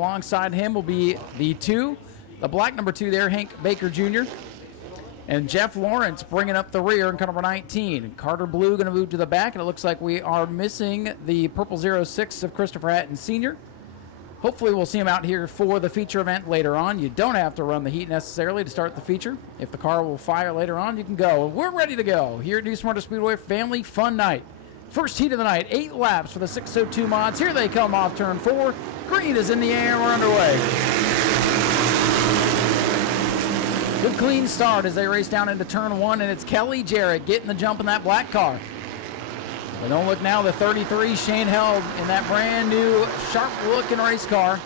Alongside him will be the black number 2 there, Hank Baker Jr. And Jeff Lawrence bringing up the rear in car number 19. Carter Blue going to move to the back, and it looks like we are missing the purple 06 of Christopher Hatton Sr. Hopefully we'll see him out here for the feature event later on. You don't have to run the heat necessarily to start the feature. If the car will fire later on, you can go. And we're ready to go here at New Smyrna Speedway Family Fun Night. First heat of the night, 8 laps for the 602 mods. Here they come off turn 4. Green is in the air, we're underway. Good clean start as they race down into turn 1, and it's Kelly Jarrett getting the jump in that black car. But don't look now, the 33, Shane Held in that brand new sharp-looking race car.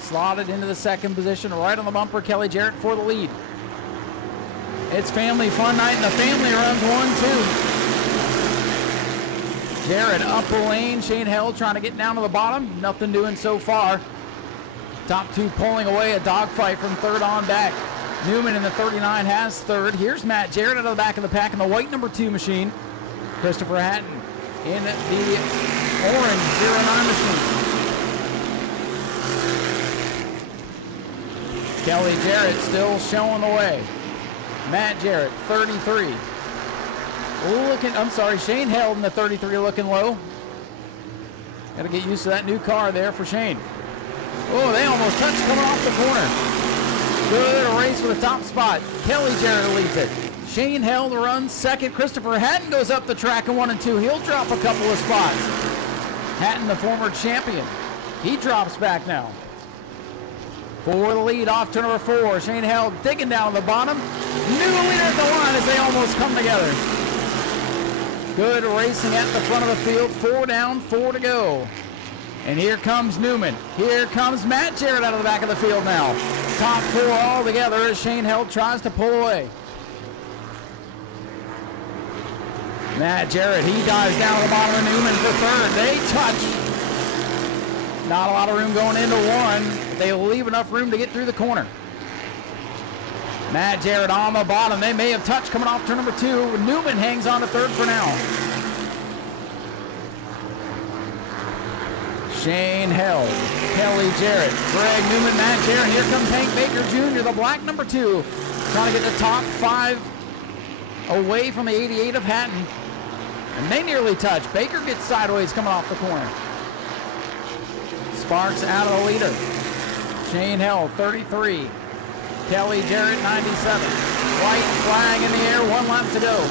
Slotted into the second position, right on the bumper, Kelly Jarrett for the lead. It's family fun night, and the family runs 1-2. Jarrett up the lane, Shane Held trying to get down to the bottom. Nothing doing so far. Top 2 pulling away, a dogfight from third on back. Newman in the 39 has third. Here's Matt Jarrett out of the back of the pack in the white number 2 machine. Christopher Hatton in the orange 09 machine. Kelly Jarrett still showing the way. Matt Jarrett, 33. Shane Held in the 33 looking low. Got to get used to that new car there for Shane. Oh, they almost touched coming off the corner. Good race for the top spot. Kelly Jarrett leads it. Shane Held runs second. Christopher Hatton goes up the track in 1 and 2. He'll drop a couple of spots. Hatton, the former champion. He drops back now. For the lead off turn number 4. Shane Held digging down to the bottom. New leader at the line as they almost come together. Good racing at the front of the field. 4 down, 4 to go. And here comes Newman. Here comes Matt Jarrett out of the back of the field now. Top 4 all together as Shane Held tries to pull away. Matt Jarrett, he dives down to the bottom of Newman for third. They touch. Not a lot of room going into 1. They leave enough room to get through the corner. Matt Jarrett on the bottom. They may have touched coming off turn number 2. Newman hangs on to third for now. Shane Held, Kelly Jarrett, Greg Newman, Matt Jarrett. Here comes Hank Baker Jr., the black number 2, trying to get the top 5 away from the 88 of Hatton. And they nearly touch. Baker gets sideways coming off the corner. Sparks out of the leader. Shane Held, 33. Kelly Jarrett, 97. White flag in the air, 1 lap to go.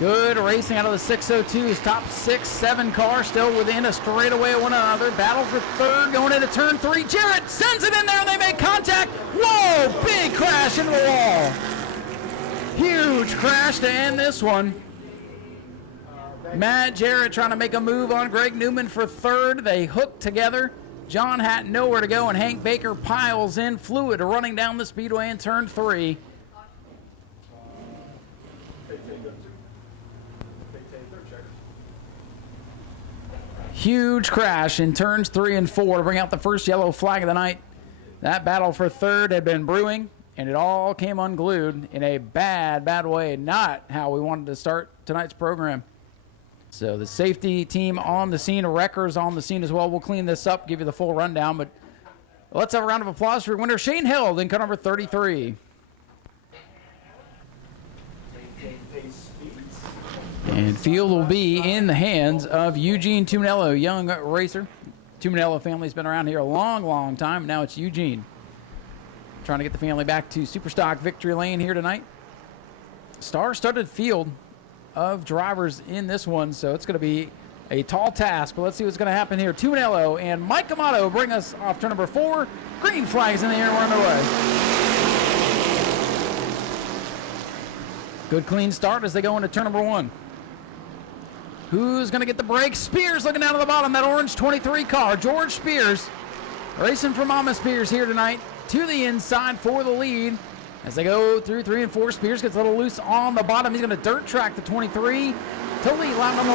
Good racing out of the 602's top 6, 7 car, still within a straightaway of one another. Battle for third going into turn 3. Jarrett sends it in there and they make contact. Whoa, big crash into the wall. Huge crash to end this one. Matt Jarrett trying to make a move on Greg Newman for third. They hook together. John Hatton nowhere to go, and Hank Baker piles in. Fluid running down the speedway in turn 3. Huge crash in turns 3 and 4 to bring out the first yellow flag of the night. That battle for third had been brewing, and it all came unglued in a bad, bad way. Not how we wanted to start tonight's program. So the safety team on the scene, wreckers on the scene as well. We'll clean this up, give you the full rundown, but let's have a round of applause for winner Shane Held in car number 33. And field will be in the hands of Eugene Tuminello, young racer. Tuminello family's been around here a long, long time. Now it's Eugene. Trying to get the family back to Superstock Victory Lane here tonight. Star-studded field of drivers in this one, so it's going to be a tall task. But let's see what's going to happen here. Tuminello and Mike Amato bring us off turn number 4. Green flags in the air, we're underway. Good clean start as they go into turn number 1. Who's going to get the break? Spears looking down to the bottom, that orange 23 car. George Spears racing for Mama Spears here tonight. To the inside for the lead. As they go through 3 and 4, Spears gets a little loose on the bottom. He's going to dirt track the 23 to lead lap number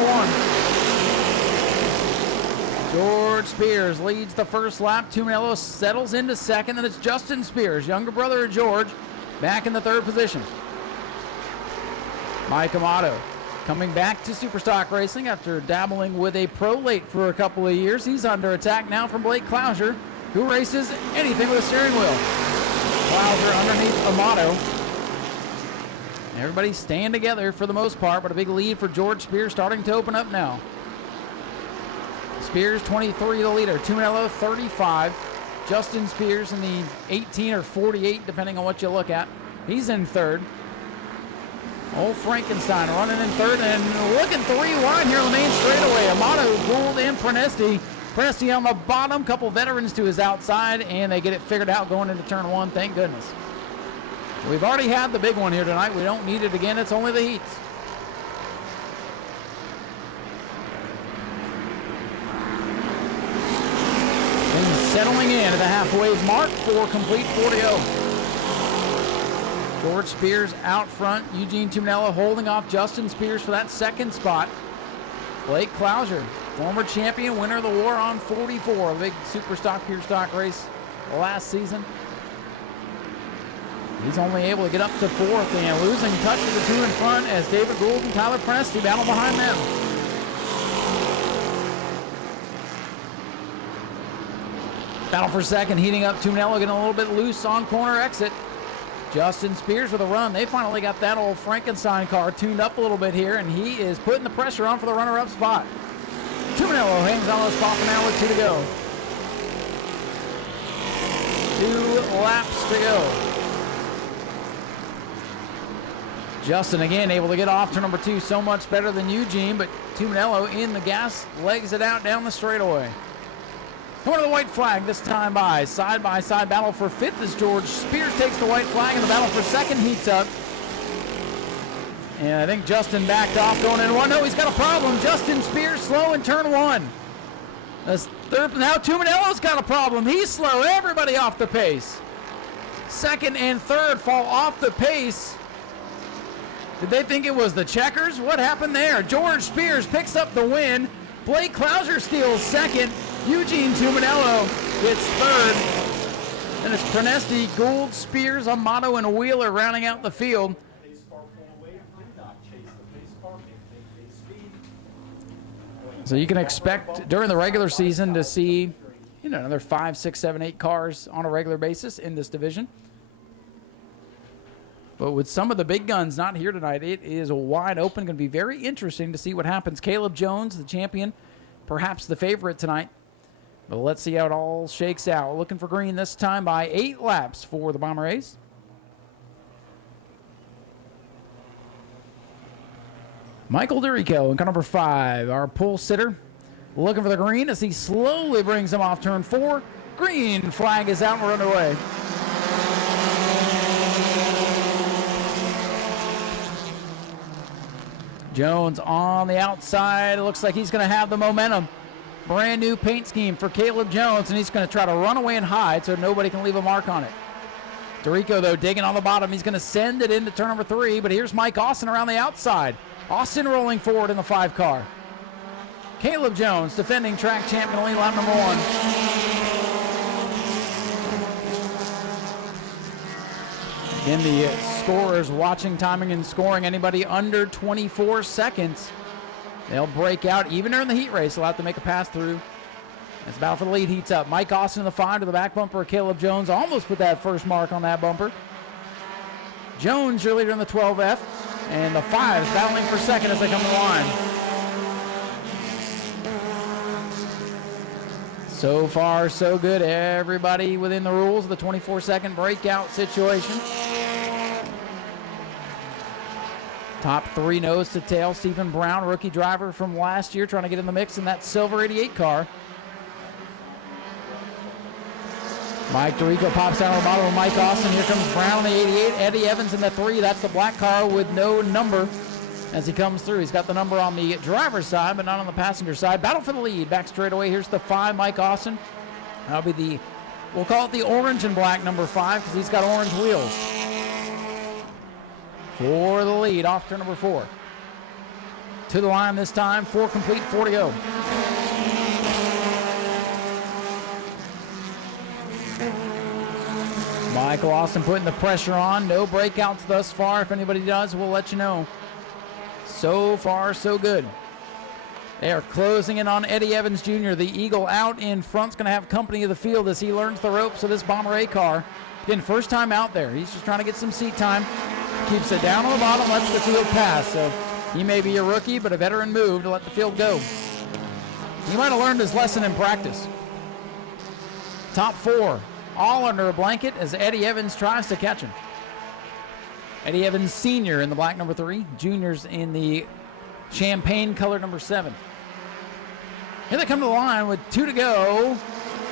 1. George Spears leads the first lap. Tuminello settles into second, and it's Justin Spears, younger brother of George, back in the 3rd position. Mike Amato coming back to Superstock Racing after dabbling with a pro late for a couple of years. He's under attack now from Blake Clouser, who races anything with a steering wheel. Clouser underneath Amato. Everybody's staying together for the most part, but a big lead for George Spears starting to open up now. Spears 23 the leader, Tumanello 35. Justin Spears in the 18 or 48, depending on what you look at. He's in third. Old Frankenstein running in third and looking 3 wide here on the main straightaway. Amato, Gould, and Prenesti. Prenesti on the bottom, couple veterans to his outside, and they get it figured out going into turn 1, thank goodness. We've already had the big one here tonight. We don't need it again. It's only the heats. And settling in at the halfway mark for complete 40-0. George Spears out front. Eugene Tumanello holding off Justin Spears for that second spot. Blake Clouser, former champion, winner of the war on 44, a big super stock, pure stock race last season. He's only able to get up to fourth and losing touch of the two in front as David Gould and Tyler Prenesti battle behind them. Battle for second, heating up. Tumanello getting a little bit loose on corner exit. Justin Spears with a run. They finally got that old Frankenstein car tuned up a little bit here, and he is putting the pressure on for the runner-up spot. Tumanello hangs on the spot for now with 2 to go. 2 laps to go. Justin again able to get off to number 2, so much better than Eugene, but Tumanello in the gas, legs it out down the straightaway. Coming to the white flag this time by side battle for 5th as George Spears takes the white flag, and the battle for 2nd heats up. And I think Justin backed off going in 1. No, he's got a problem. Justin Spears slow in turn 1. Now Tumanello's got a problem. He's slow. Everybody off the pace. 2nd and 3rd fall off the pace. Did they think it was the checkers? What happened there? George Spears picks up the win. Blake Clouser steals 2nd. Eugene Tumanello gets 3rd. And it's Prenesti, Gould, Spears, Amato, and Wheeler rounding out the field. So you can expect during the regular season to see, another 5, 6, 7, 8 cars on a regular basis in this division. But with some of the big guns not here tonight, it is wide open. Going to be very interesting to see what happens. Caleb Jones, the champion, perhaps the favorite tonight. But let's see how it all shakes out. Looking for green this time by 8 laps for the Bomber A's. Michael DeRico in car number 5, our pole sitter, looking for the green as he slowly brings him off turn 4. Green flag is out and we're underway. Jones on the outside. It looks like he's going to have the momentum. Brand new paint scheme for Caleb Jones, and he's going to try to run away and hide so nobody can leave a mark on it. DeRico, though, digging on the bottom. He's going to send it into turn number 3, but here's Mike Austin around the outside. Austin rolling forward in the 5 car. Caleb Jones, defending track champion, lead lap number 1. Again, the scorers watching timing and scoring. Anybody under 24 seconds, they'll break out. Even during the heat race, they'll have to make a pass through. As the battle for the lead heats up. Mike Austin in the 5 to the back bumper. Caleb Jones almost put that first mark on that bumper. Jones, your leader in the 12F. And the 5 is battling for second as they come to the line. So far, so good. Everybody within the rules of the 24-second breakout situation. Top 3 nose to tail. Stephen Brown, rookie driver from last year, trying to get in the mix in that silver 88 car. Mike DeRico pops down on the bottom of Mike Austin. Here comes Brown in the 88. Eddie Evans in the 3. That's the black car with no number as he comes through. He's got the number on the driver's side, but not on the passenger side. Battle for the lead. Back straight away. Here's the 5, Mike Austin. That'll be the, we'll call it the orange and black number 5 because he's got orange wheels. For the lead off turn number 4. To the line this time. 4 complete, 4 to go. Michael Austin putting the pressure on. No breakouts thus far. If anybody does, we'll let you know. So far, so good. They are closing in on Eddie Evans Jr. The Eagle out in front's going to have company of the field as he learns the ropes of this Bomber car. Again, first time out there. He's just trying to get some seat time. Keeps it down on the bottom, lets the field pass. So he may be a rookie, but a veteran move to let the field go. He might have learned his lesson in practice. Top 4, all under a blanket as Eddie Evans tries to catch him. Eddie Evans Sr. in the black number 3, juniors in the champagne color number 7. Here they come to the line with 2 to go.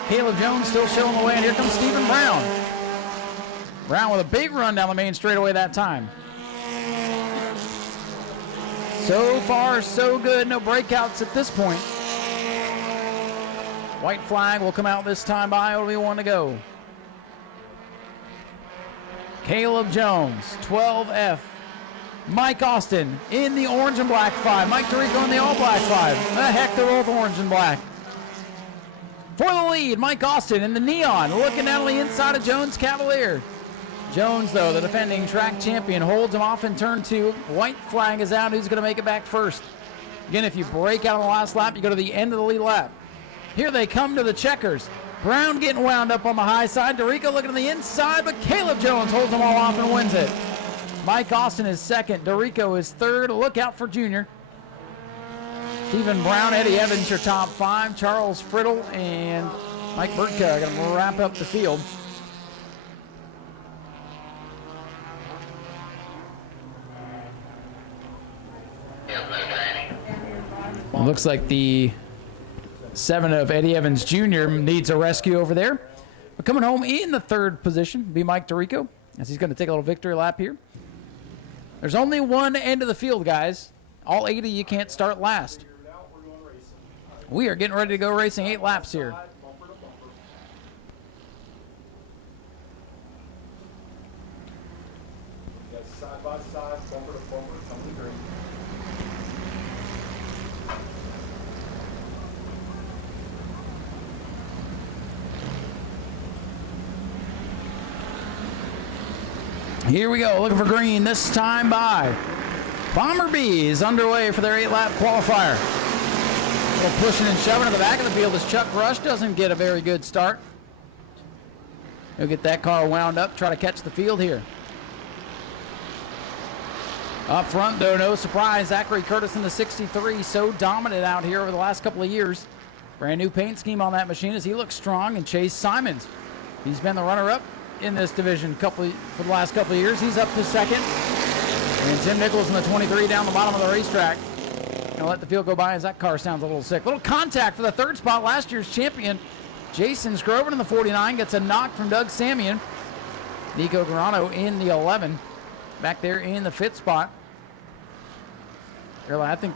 Caleb Jones still showing the way, and here comes Stephen Brown. Brown with a big run down the main straightaway that time. So far, so good. No breakouts at this point. White flag will come out this time by. Only 1 to go. Caleb Jones, 12F. Mike Austin in the orange and black 5. Mike Tirico in the all black 5. The heck, they're both orange and black. For the lead, Mike Austin in the neon, looking down on the inside of Jones Cavalier. Jones, though, the defending track champion, holds him off in turn 2. White flag is out. Who's going to make it back first? Again, if you break out on the last lap, you go to the end of the lead lap. Here they come to the checkers. Brown getting wound up on the high side. Dorico looking on the inside, but Caleb Jones holds them all off and wins it. Mike Austin is second. Dorico is third. Look out for Junior. Stephen Brown, Eddie Evans, your top 5. Charles Friddle and Mike Burtka are going to wrap up the field. Looks like the 7 of Eddie Evans Jr. needs a rescue over there. But coming home in the 3rd position will be Mike Dorico, as he's going to take a little victory lap here. There's only one end of the field, guys. All 80, you can't start last. We are getting ready to go racing 8 laps here. Side by side, bumper to bumper, come to green. Here we go, looking for green this time by Bomber B is underway for their 8-lap qualifier. A little pushing and shoving to the back of the field as Chuck Rush doesn't get a very good start. He'll get that car wound up, try to catch the field here. Up front, though, no surprise, Zachary Curtis in the 63, so dominant out here over the last couple of years. Brand new paint scheme on that machine as he looks strong. And Chase Simons, he's been the runner-up in this division for the last couple of years. He's up to second. And Tim Nichols in the 23 down the bottom of the racetrack. Gonna let the field go by as that car sounds a little sick. Little contact for the 3rd spot. Last year's champion, Jason Scrover in the 49, gets a knock from Doug Samian. Nico Grano in the 11, back there in the 5th spot. Really, I think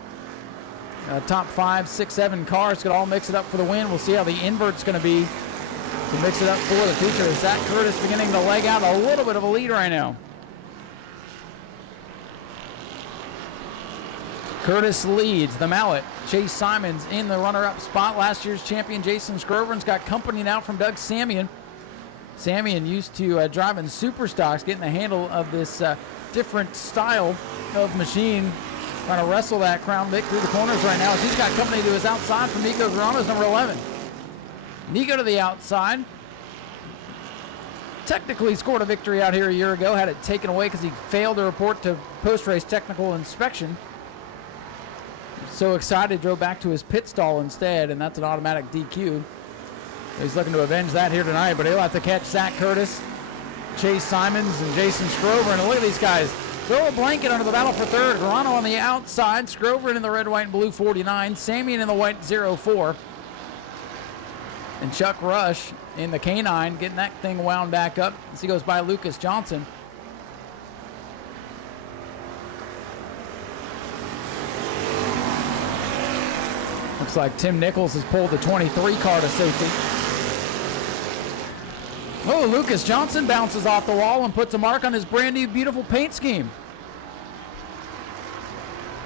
top 5, 6, 7 cars could all mix it up for the win. We'll see how the invert's going to be to mix it up for the future. Zach Curtis beginning to leg out a little bit of a lead right now. Curtis leads the Mallet. Chase Simons in the runner-up spot. Last year's champion Jason Scrover's got company now from Doug Samian. Samian used to driving super stocks, getting the handle of this different style of machine, trying to wrestle that Crown Vic through the corners right now as he's got company to his outside from Nico Grano's number 11. Nico to the outside. Technically scored a victory out here a year ago, had it taken away because he failed to report to post-race technical inspection. So excited, drove back to his pit stall instead, and that's an automatic DQ. He's looking to avenge that here tonight, but he'll have to catch Zach Curtis, Chase Simons, and Jason Scrover. And look at these guys. Throw a blanket under the battle for 3rd. Grano on the outside, Scrover in the red, white, and blue 49, Samian in the white 04. And Chuck Rush in the K9, getting that thing wound back up as he goes by Lucas Johnson. Looks like Tim Nichols has pulled the 23 car to safety. Oh, Lucas Johnson bounces off the wall and puts a mark on his brand new beautiful paint scheme.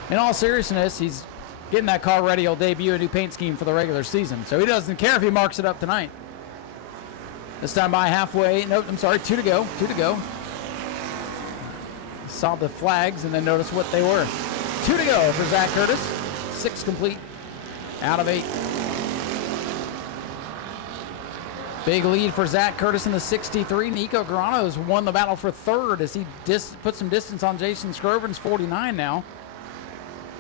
In all seriousness, he's getting that car ready. He'll debut a new paint scheme for the regular season. So he doesn't care if he marks it up tonight. This time by halfway. Nope, I'm sorry, 2 to go. 2 to go. Saw the flags and then noticed what they were. 2 to go for Zach Curtis. 6 complete out of 8. Big lead for Zach Curtis in the 63. Nico Granados won the battle for 3rd as he put some distance on Jason Scrover's 49 now.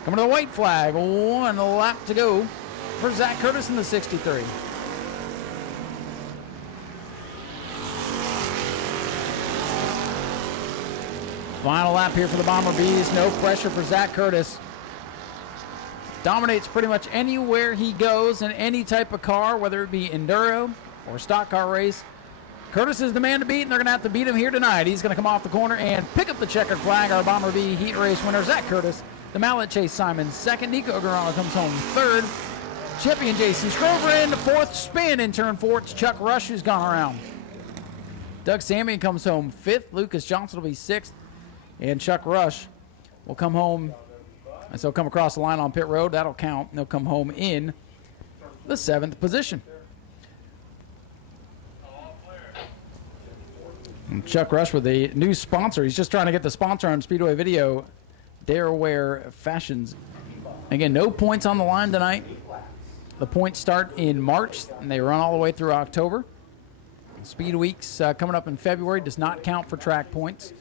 Coming to the white flag. 1 lap to go for Zach Curtis in the 63. Final lap here for the Bomber Bees. No pressure for Zach Curtis. Dominates pretty much anywhere he goes in any type of car, whether it be enduro or stock car race. Curtis is the man to beat, and they're going to have to beat him here tonight. He's going to come off the corner and pick up the checkered flag. Our Bomber Bee heat race winner, Zach Curtis. The Mallet Chase Simon 2nd. Nico Garano comes home 3rd. Champion Jason Scrover in the 4th spin in turn 4. It's Chuck Rush who's gone around. Doug Samian comes home 5th. Lucas Johnson will be 6th. And Chuck Rush will come home. And so come across the line on pit road. That'll count. They'll come home in the 7th position. And Chuck Rush with a new sponsor. He's just trying to get the sponsor on Speedway Video, Darewear Fashions. Again, no points on the line tonight. The points start in March, and they run all the way through October. Speed Weeks coming up in February does not count for track points.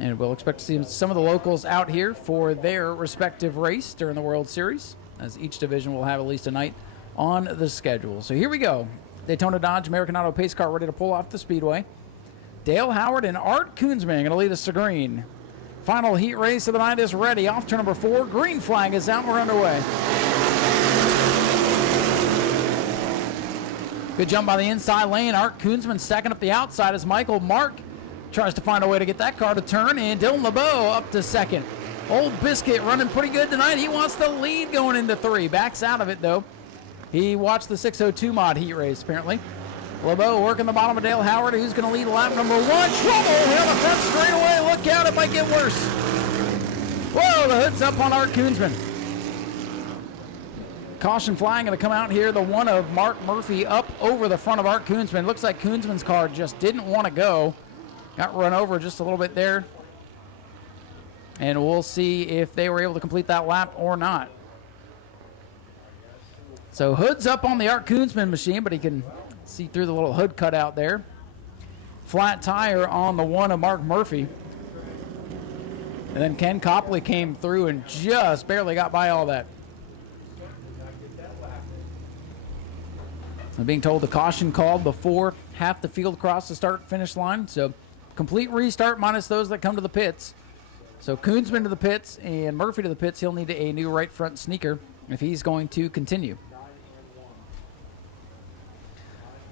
And we'll expect to see some of the locals out here for their respective race during the World Series, as each division will have at least a night on the schedule. So here we go. Daytona Dodge American Auto Pace Car ready to pull off the speedway. Dale Howard and Art Koonsman going to lead us to green. Final heat race of the night is ready. Off turn number 4. Green flag is out. We're underway. Good jump by the inside lane. Art Koonsman stacking up the outside as Michael Mark tries to find a way to get that car to turn. And Dylan LeBeau up to 2nd. Old Biscuit running pretty good tonight. He wants the lead going into 3. Backs out of it, though. He watched the 602 mod heat race, apparently. LeBeau working the bottom of Dale Howard, who's going to lead lap number 1. Trouble here on the front straightaway. Look out, it might get worse. Whoa, the hood's up on Art Koonsman. Caution flying going to come out here. The one of Mark Murphy up over the front of Art Koonsman. Looks like Koonsman's car just didn't want to go. Got run over just a little bit there. And we'll see if they were able to complete that lap or not. So hood's up on the Art Koonsman machine, but he can see through the little hood cutout there. Flat tire on the one of Mark Murphy. And then Ken Copley came through and just barely got by all that. I'm being told the caution called before half the field crossed the start-finish line. So complete restart minus those that come to the pits. So Koonsman to the pits and Murphy to the pits. He'll need a new right front sneaker if he's going to continue.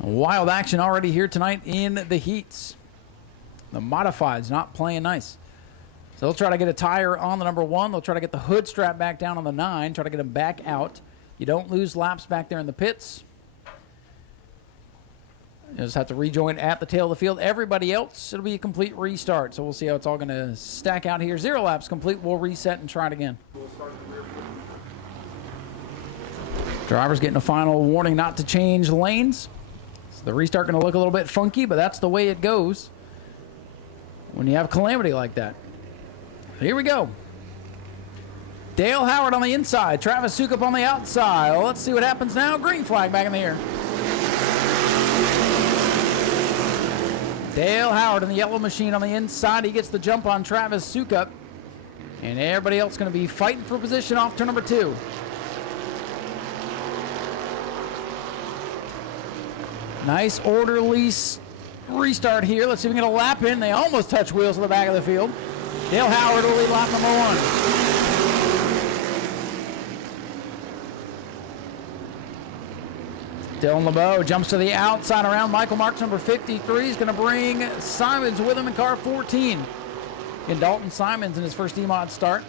Wild action already here tonight in the heats. The modifieds not playing nice. So they'll try to get a tire on the number 1. They'll try to get the hood strap back down on the 9. Try to get them back out. You don't lose laps back there in the pits. You just have to rejoin at the tail of the field. Everybody else, it'll be a complete restart. So we'll see how it's all going to stack out here. 0 laps complete. We'll reset and try it again. Drivers getting a final warning not to change lanes. The restart going to look a little bit funky, but that's the way it goes when you have calamity like that. Here we go. Dale Howard on the inside. Travis Sukup on the outside. Well, let's see what happens now. Green flag back in the air. Dale Howard in the yellow machine on the inside. He gets the jump on Travis Sukup. And everybody else going to be fighting for position off turn number 2. Nice orderly restart here. Let's see if we can get a lap in. They almost touch wheels on the back of the field. Dale Howard will lead lap number 1. Dylan LeBeau jumps to the outside around. Michael Marks, number 53, is going to bring Simons with him in car 14. And Dalton Simons in his first E-Mod start.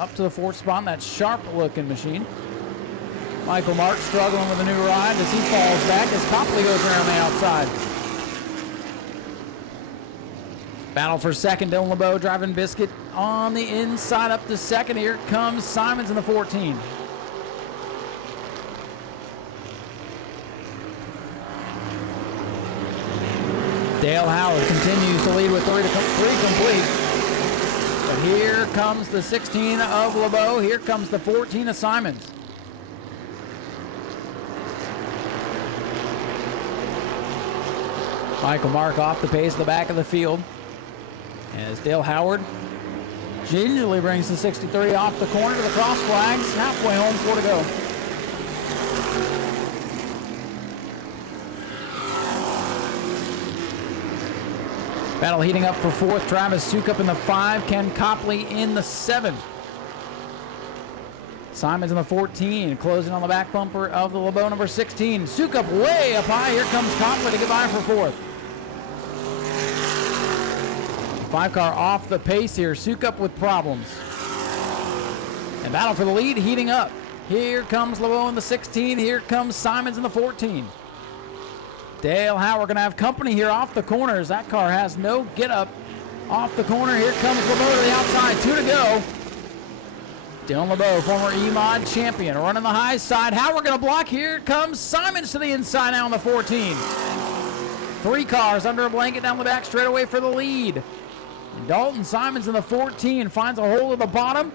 Up to the 4th spot. That sharp-looking machine. Michael Marks struggling with a new ride as he falls back as Copley goes around the outside. Battle for 2nd. Dylan LeBeau driving Biscuit on the inside up to 2nd. Here comes Simons in the 14. Dale Howard continues to lead with 3 complete. But here comes the 16 of LeBeau. Here comes the 14 of Simons. Michael Mark off the pace of the back of the field. As Dale Howard gingerly brings the 63 off the corner to the cross flags. Halfway home, 4 to go. Battle heating up for 4th. Travis Sukup in the 5. Ken Copley in the 7. Simons in the 14. Closing on the back bumper of the LeBeau number 16. Sukup way up high. Here comes Copley to get by for 4th. 5 car off the pace here. Sukup with problems. And battle for the lead heating up. Here comes LeBeau in the 16. Here comes Simons in the 14. Dale Howard going to have company here off the corners. That car has no get up off the corner. Here comes LeBeau to the outside. 2 to go. Dylan LeBeau, former E-Mod champion, running the high side. Howard going to block. Here comes Simons to the inside now on the 14. 3 cars under a blanket down the back straightaway for the lead. Dalton Simons in the 14 finds a hole at the bottom,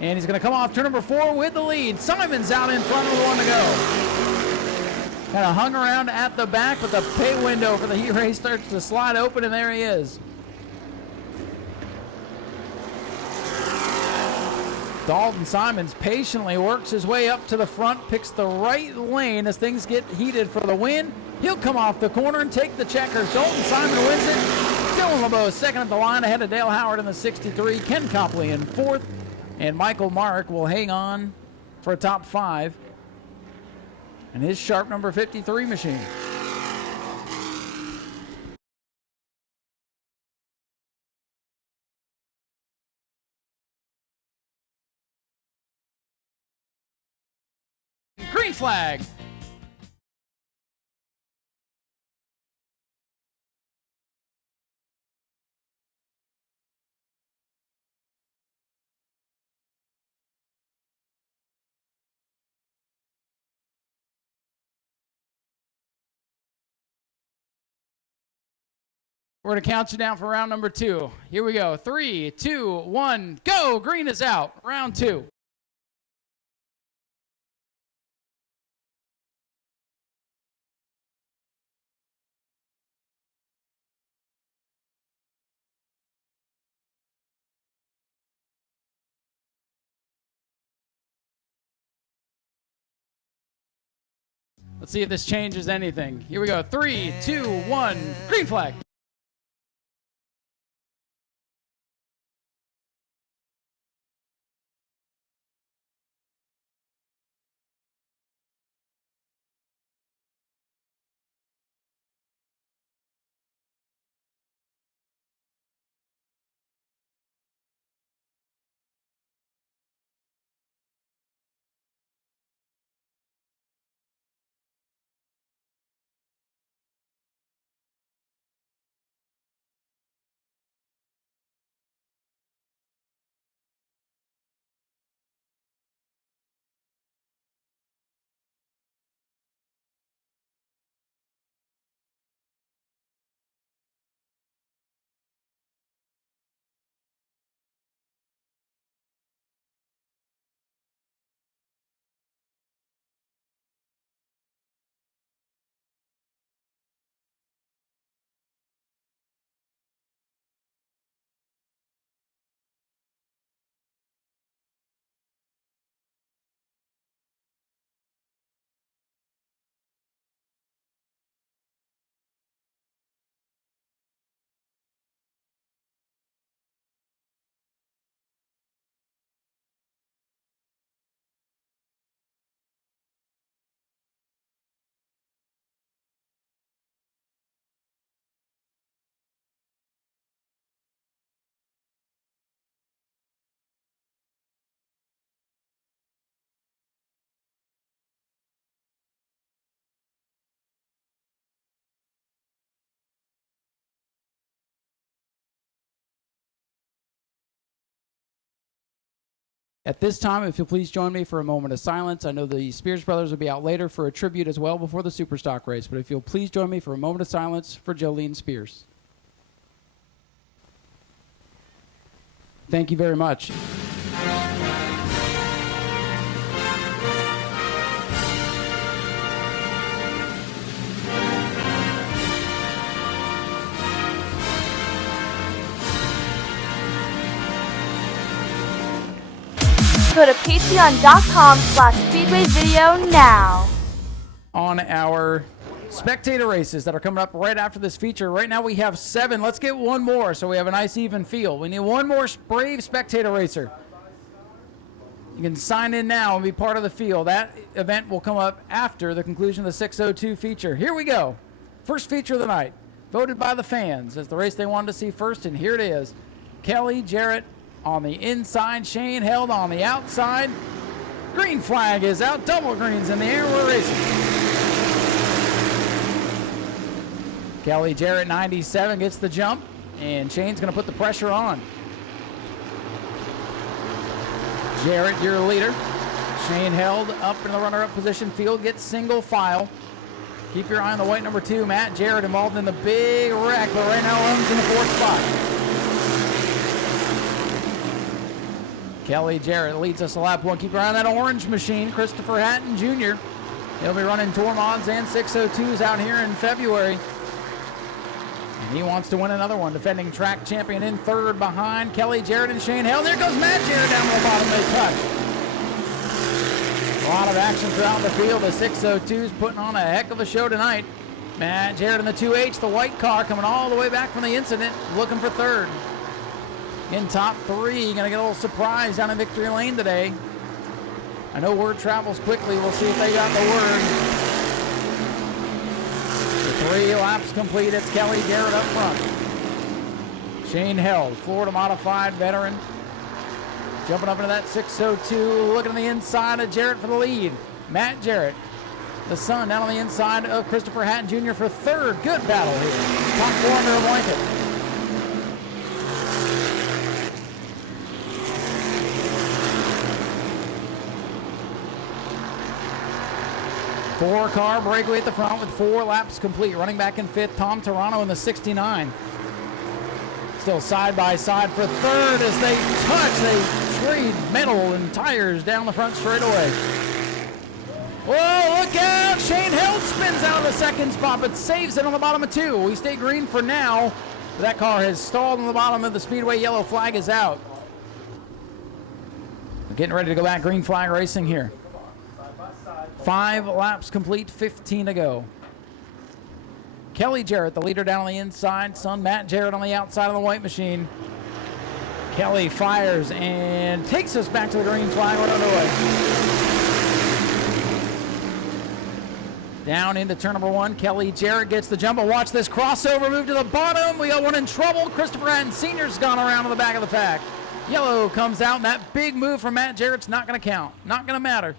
and he's going to come off turn number 4 with the lead. Simons out in front with 1 to go. Kind of hung around at the back, but the pay window for the heat race starts to slide open, and there he is. Dalton Simons patiently works his way up to the front, picks the right lane as things get heated for the win. He'll come off the corner and take the checkers. Dalton Simon wins it. Dylan LeBeau second at the line ahead of Dale Howard in the 63. Ken Copley in 4th. And Michael Mark will hang on for a top 5 in his sharp number 53 machine. Green flag. We're going to count you down for round number 2. Here we go. 3, 2, 1, go. Green is out. Round 2. Let's see if this changes anything. Here we go. 3, 2, 1, green flag. At this time, if you'll please join me for a moment of silence. I know the Spears brothers will be out later for a tribute as well before the Superstock race, but if you'll please join me for a moment of silence for Jolene Spears. Thank you very much. Go to patreon.com/Speedway video now. On our spectator races that are coming up right after this feature. Right now we have 7. Let's get one more so we have a nice even field. We need one more brave spectator racer. You can sign in now and be part of the field. That event will come up after the conclusion of the 602 feature. Here we go. First feature of the night. Voted by the fans as the race they wanted to see first, and here it is. Kelly Jarrett on the inside, Shane Held on the outside. Green flag is out, double greens in the air, we're racing. Kelly Jarrett, 97, gets the jump, and Shane's going to put the pressure on. Jarrett, your leader. Shane Held up in the runner-up position. Field gets single file. Keep your eye on the white number 2, Matt Jarrett, involved in the big wreck, but right now runs in the 4th spot. Kelly Jarrett leads us to lap 1. Keep your eye on that orange machine, Christopher Hatton Jr. He'll be running tour mods and 602s out here in February. And he wants to win another one. Defending track champion in 3rd behind Kelly Jarrett and Shane Held. There goes Matt Jarrett down to the bottom. They touch. A lot of action throughout the field. The 602s putting on a heck of a show tonight. Matt Jarrett in the 2H, the white car coming all the way back from the incident, looking for 3rd. In top 3, gonna get a little surprise down in Victory Lane today. I know word travels quickly. We'll see if they got the word. The 3 laps complete. It's Kelly Jarrett up front. Shane Held, Florida modified veteran. Jumping up into that 602, looking on the inside of Jarrett for the lead. Matt Jarrett, the son, down on the inside of Christopher Hatton Jr. for 3rd. Good battle here. Top 4 under a blanket. Four-car breakaway at the front with 4 laps complete. Running back in 5th, Tom Toronto in the 69. Still side by side for 3rd as they touch. They trade metal and tires down the front straightaway. Whoa, look out! Shane Held spins out of the 2nd spot, but saves it on the bottom of 2. We stay green for now. But that car has stalled on the bottom of the Speedway. Yellow flag is out. We're getting ready to go back. Green flag racing here. 5 laps complete, 15 to go. Kelly Jarrett, the leader down on the inside. Son Matt Jarrett on the outside of the white machine. Kelly fires and takes us back to the green flag. We're underway. Down into turn number 1. Kelly Jarrett gets the jump. Watch this crossover move to the bottom. We got one in trouble. Christopher Hatton Sr.'s gone around to the back of the pack. Yellow comes out, and that big move from Matt Jarrett's not going to count. Not going to matter.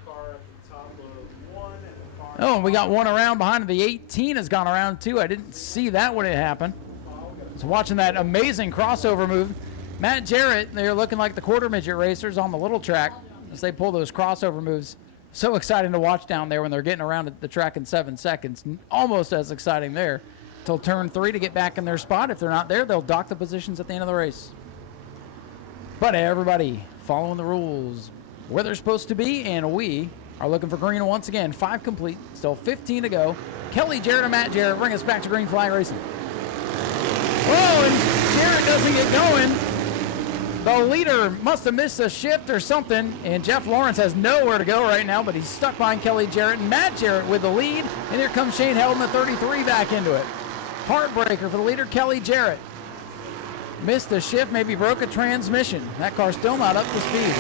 Oh, and we got one around behind him. The 18 has gone around too. I didn't see that when it happened. I was watching that amazing crossover move. Matt Jarrett, they're looking like the quarter midget racers on the little track as they pull those crossover moves. So exciting to watch down there when they're getting around at the track in 7 seconds. Almost as exciting there till turn 3 to get back in their spot. If they're not there, they'll dock the positions at the end of the race. But everybody following the rules where they're supposed to be, and we are looking for green once again. 5 complete, still 15 to go. Kelly Jarrett and Matt Jarrett bring us back to green flag racing. Whoa, and Jarrett doesn't get going. The leader must have missed a shift or something, and Jeff Lawrence has nowhere to go right now, but he's stuck behind Kelly Jarrett and Matt Jarrett with the lead, and here comes Shane Held in the 33 back into it. Heartbreaker for the leader, Kelly Jarrett. Missed a shift, maybe broke a transmission. That car's still not up to speed.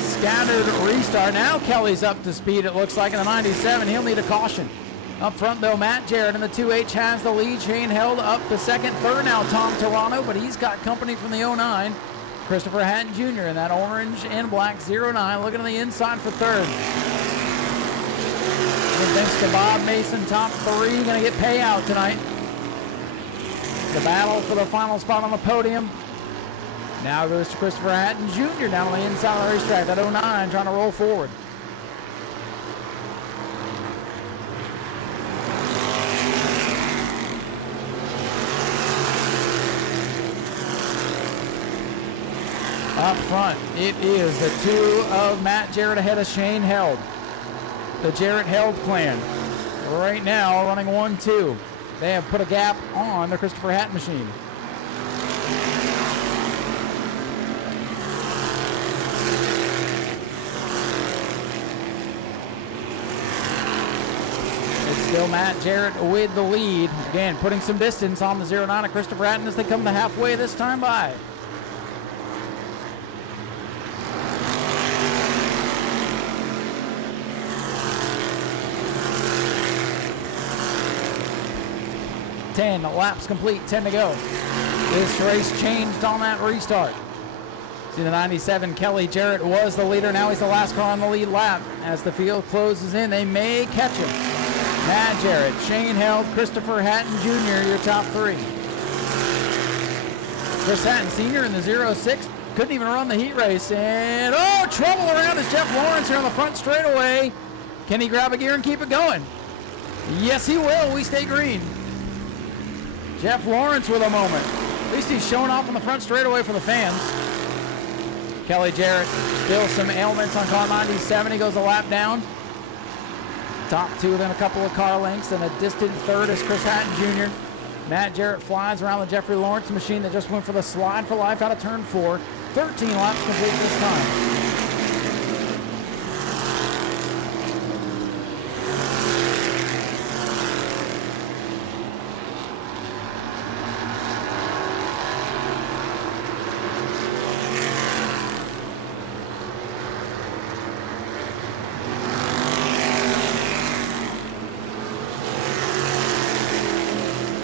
Scattered restart. Now Kelly's up to speed, it looks like, in the 97. He'll need a caution. Up front, though, Matt Jarrett in the 2H has the lead. Shane Held up to 2nd. 3rd now, Tom Toronto, but he's got company from the 09. Christopher Hatton Jr. in that orange and black 09, looking on the inside for 3rd. And thanks to Bob Mason, top 3, going to get payout tonight. The battle for the final spot on the podium now goes to Christopher Hatton Jr. down on the inside of the racetrack. That 09 trying to roll forward. up front, it is the two of Matt Jarrett ahead of Shane Held. The Jarrett Held clan. Right now, running 1-2. They have put a gap on the Christopher Hatton machine. Still Matt Jarrett with the lead. Again, putting some distance on the 09 of Christopher Hatton as they come to halfway this time by. Ten laps complete, 10 to go. This race changed on that restart. See the 97, Kelly Jarrett was the leader. Now he's the last car on the lead lap. As the field closes in, they may catch him. Matt Jarrett, Shane Held, Christopher Hatton Jr., your top three. Chris Hatton Sr. in the 06 couldn't even run the heat race. And, oh, trouble around is Jeff Lawrence here on the front straightaway. Can he grab a gear and keep it going? Yes, he will. We stay green. Jeff Lawrence with a moment. At least he's showing off on the front straightaway for the fans. Kelly Jarrett, still some ailments on car 97. He goes a lap down. Top two, then a couple of car lengths, and a distant third is Chris Hatton Jr. Matt Jarrett flies around the Jeffrey Lawrence machine that just went for the slide for life out of turn 4. 13 laps complete this time.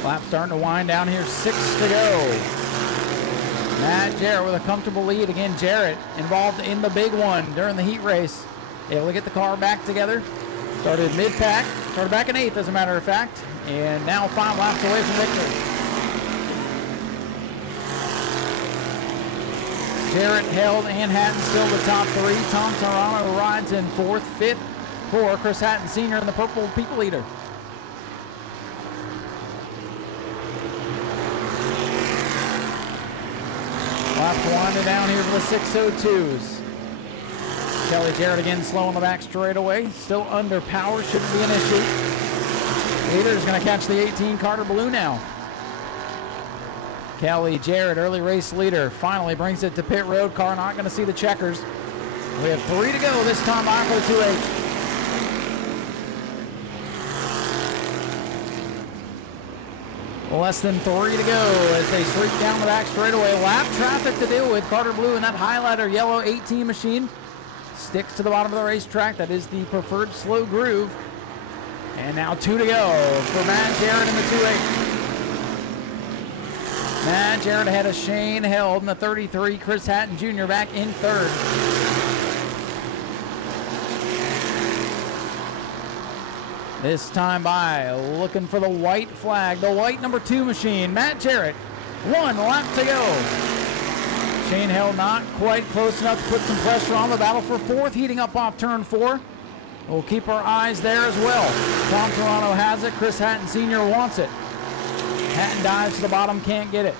Lap starting to wind down here, 6 to go. Matt Jarrett with a comfortable lead. Again, Jarrett involved in the big one during the heat race. Able to get the car back together. Started mid-pack, started back in 8th as a matter of fact, and now 5 laps away from victory. Jarrett, Held, and Hatton still the top 3. Tom Toronto rides in 4th, 5th for Chris Hatton Sr. and the purple people leader. Laps winding down here for the 602s. Kelly Jarrett again slow on the back straightaway. Still under power, shouldn't be an issue. Leader is going to catch the 18 Carter Blue now. Kelly Jarrett, early race leader, finally brings it to pit road. Car not going to see the checkers. We have 3 to go this time by for the 2-8. Less than 3 to go as they streak down the back straightaway. Lap traffic to deal with. Carter Blue and that highlighter yellow 18 machine sticks to the bottom of the racetrack. That is the preferred slow groove. And now 2 to go for Matt Jarrett in the 2-8. Matt Jarrett ahead of Shane Held in the 33. Chris Hatton Jr. back in 3rd. This time by, looking for the white flag, the white number 2 machine. Matt Jarrett, 1 lap to go. Shane Held not quite close enough to put some pressure on. The battle for 4th, heating up off turn 4. We'll keep our eyes there as well. Tom Toronto has it. Chris Hatton Sr. wants it. Hatton dives to the bottom, can't get it.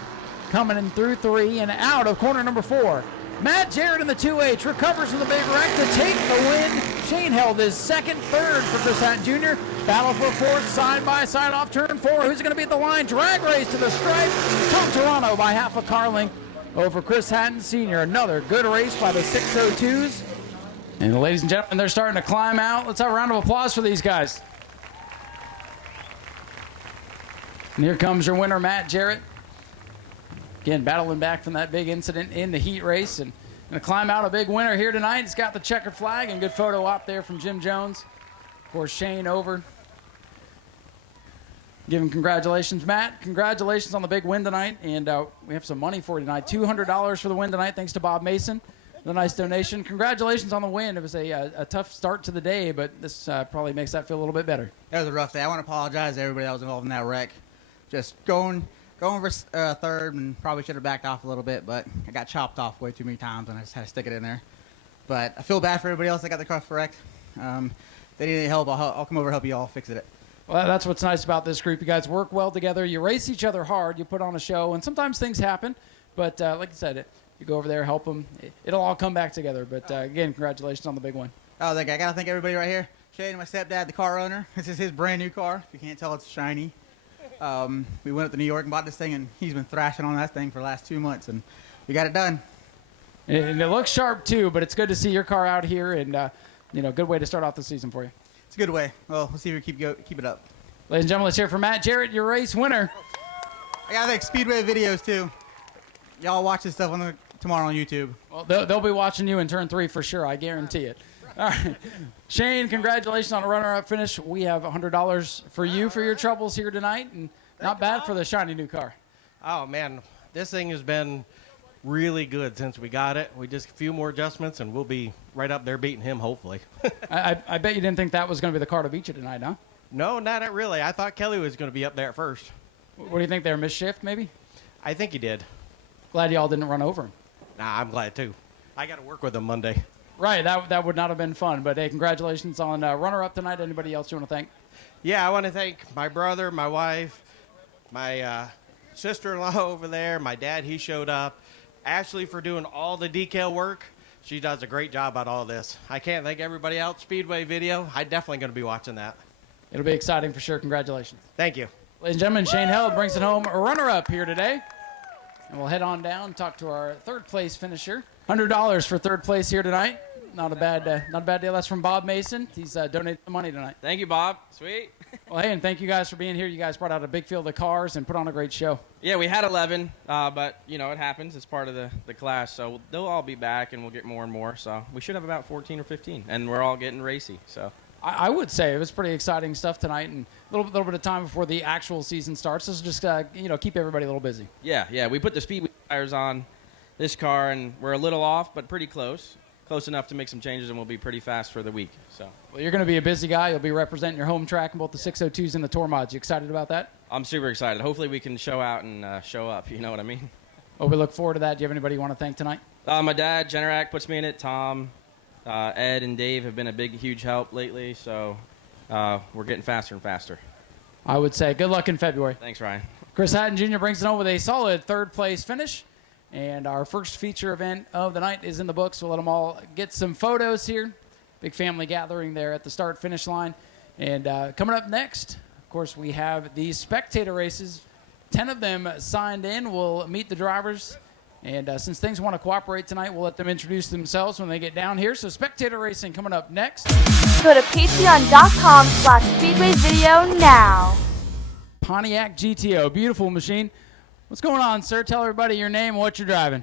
Coming in through 3 and out of corner number 4. Matt Jarrett in the 2H recovers from the big wreck to take the win. Shane Held is 2nd, 3rd for Chris Hatton Jr. Battle for 4th, side by side off turn 4. Who's going to be at the line? Drag race to the stripe. Tom Toronto by half a car length over Chris Hatton Sr. Another good race by the 602s. And ladies and gentlemen, they're starting to climb out. Let's have a round of applause for these guys. And here comes your winner, Matt Jarrett. Again, battling back from that big incident in the heat race and going to climb out a big winner here tonight. He's got the checkered flag and good photo op there from Jim Jones. Of course, Shane over. Give him congratulations, Matt. Congratulations on the big win tonight. And we have some money for you tonight. $200 for the win tonight, thanks to Bob Mason. The nice donation. Congratulations on the win. It was a tough start to the day, but this probably makes that feel a little bit better. That was a rough day. I want to apologize to everybody that was involved in that wreck. Just going for 3rd and probably should have backed off a little bit, but I got chopped off way too many times and I just had to stick it in there. But I feel bad for everybody else that got the car wrecked. They need any help. I'll come over and help you all fix it. Well, that's what's nice about this group. You guys work well together. You race each other hard. You put on a show, and sometimes things happen. But like I said, You go over there, help them. It'll all come back together. But again, congratulations on the big one. Oh, I got to thank everybody right here. Shane, my stepdad, the car owner. This is his brand new car. If you can't tell, it's shiny. We went up to New York and bought this thing, and he's been thrashing on that thing for the last 2 months, and we got it done. And it looks sharp too, but it's good to see your car out here, and good way to start off the season for you. It's a good way. Well, let's see if we keep it up. Ladies and gentlemen, let's hear it for Matt Jarrett, your race winner. I got to thank Speedway videos too. Y'all watch this stuff tomorrow on YouTube. Well, they'll be watching you in turn 3 for sure. I guarantee it. All right. Shane, congratulations on a runner-up finish. We have $100 for you for your troubles here tonight, and not bad for the shiny new car. Oh, man, this thing has been really good since we got it. We just a few more adjustments, and we'll be right up there beating him, hopefully. I bet you didn't think that was going to be the car to beat you tonight, huh? No, not really. I thought Kelly was going to be up there at first. What do you think, they were misshift, maybe? I think he did. Glad y'all didn't run over him. Nah, I'm glad, too. I got to work with him Monday. Right, that would not have been fun. But, hey, congratulations on runner-up tonight. Anybody else you want to thank? Yeah, I want to thank my brother, my wife, my sister-in-law over there, my dad, he showed up, Ashley for doing all the decal work. She does a great job on all this. I can't thank everybody else. Speedway video, I'm definitely going to be watching that. It'll be exciting for sure. Congratulations. Thank you. Ladies and gentlemen, Shane Held brings it home, a runner-up here today. And we'll head on down and talk to our third-place finisher. $100 for third place here tonight. Not a bad deal. That's from Bob Mason. He's donated the money tonight. Thank you, Bob. Sweet. Well, hey, and thank you guys for being here. You guys brought out a big field of cars and put on a great show. Yeah, we had 11, but, it happens. It's part of the class. So they'll all be back, and we'll get more and more. So we should have about 14 or 15, and we're all getting racy. So I would say it was pretty exciting stuff tonight, and a little bit of time before the actual season starts. This will just, keep everybody a little busy. Yeah. We put the Speedway tires on this car, and we're a little off, but pretty close. Close enough to make some changes, and we'll be pretty fast for the week. So, well, you're going to be a busy guy. You'll be representing your home track in both the 602s and the Tour mods. You excited about that? I'm super excited. Hopefully we can show out and show up. You know what I mean? Well, we look forward to that. Do you have anybody you want to thank tonight? My dad, Generac, puts me in it. Tom, Ed, and Dave have been a huge help lately. So we're getting faster and faster. I would say good luck in February. Thanks, Ryan. Chris Hatton Jr. brings it home with a solid third-place finish. And our first feature event of the night is in the books. We'll let them all get some photos here. Big family gathering there at the start-finish line. And coming up next, of course, we have the Spectator races. 10 of them signed in. We'll meet the drivers. And since things want to cooperate tonight, we'll let them introduce themselves when they get down here. So Spectator racing coming up next. Go to patreon.com/Speedway video now. Pontiac GTO. Beautiful machine. What's going on, sir? Tell everybody your name and what you're driving.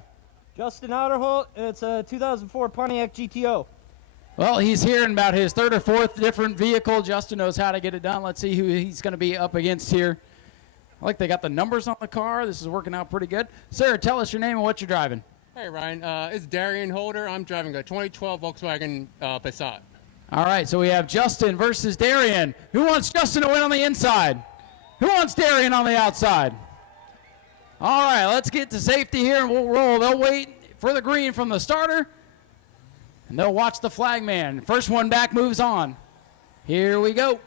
Justin Outerholt. It's a 2004 Pontiac GTO. Well, he's here in about his third or fourth different vehicle. Justin knows how to get it done. Let's see who he's going to be up against here. I like they got the numbers on the car. This is working out pretty good. Sir, tell us your name and what you're driving. Hey, Ryan. It's Darian Holder. I'm driving a 2012 Volkswagen Passat. All right, so we have Justin versus Darian. Who wants Justin to win on the inside? Who wants Darian on the outside? All right, let's get to safety here, and we'll roll. They'll wait for the green from the starter, and they'll watch the flag man. First one back moves on. Here we go.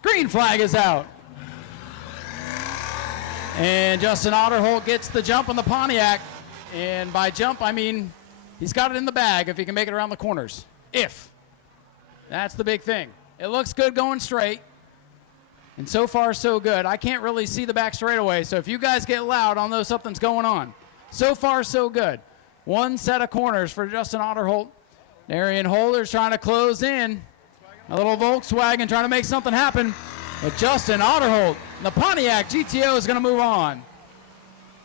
Green flag is out. And Justin Otterholt gets the jump on the Pontiac. And by jump, I mean he's got it in the bag if he can make it around the corners. If. That's the big thing. It looks good going straight. And so far, so good. I can't really see the back straightaway, so if you guys get loud, I'll know something's going on. So far, so good. One set of corners for Justin Otterholt. Darian Holder's trying to close in. A little Volkswagen trying to make something happen. But Justin Otterholt, the Pontiac GTO, is going to move on.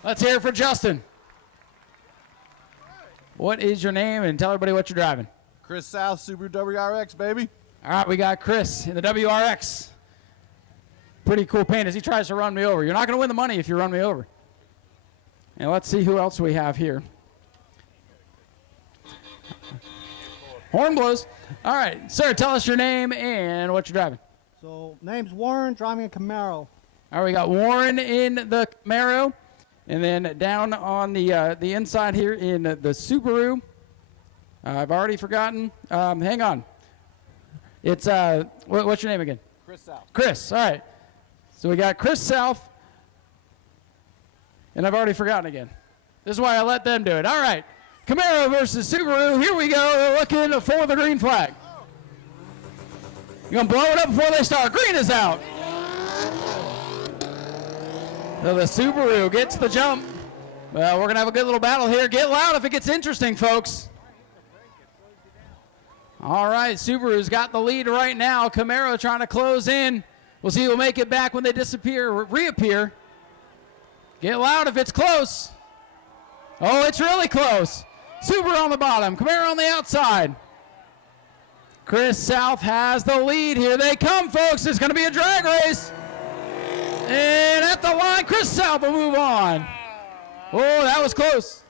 Let's hear it for Justin. What is your name, and tell everybody what you're driving. Chris South, Subaru WRX, baby. All right, we got Chris in the WRX. Pretty cool paint as he tries to run me over. You're not going to win the money if you run me over. And let's see who else we have here. Horn blows. All right, sir, tell us your name and what you're driving. So, name's Warren, driving a Camaro. All right, we got Warren in the Camaro. And then down on the inside here in the Subaru. I've already forgotten. Hang on. It's, what's your name again? Chris South. Chris, all right. So we got Chris South, and I've already forgotten again. This is why I let them do it. All right. Camaro versus Subaru. Here we go. They're looking for the green flag. You're going to blow it up before they start. Green is out. So the Subaru gets the jump. Well, we're going to have a good little battle here. Get loud if it gets interesting, folks. All right, Subaru's got the lead right now. Camaro trying to close in. We'll see who'll make it back when they disappear, reappear. Get loud if it's close. Oh, it's really close. Subaru on the bottom, Camaro on the outside. Chris South has the lead. Here they come, folks. It's going to be a drag race. And at the line, Chris South will move on. Oh, that was close.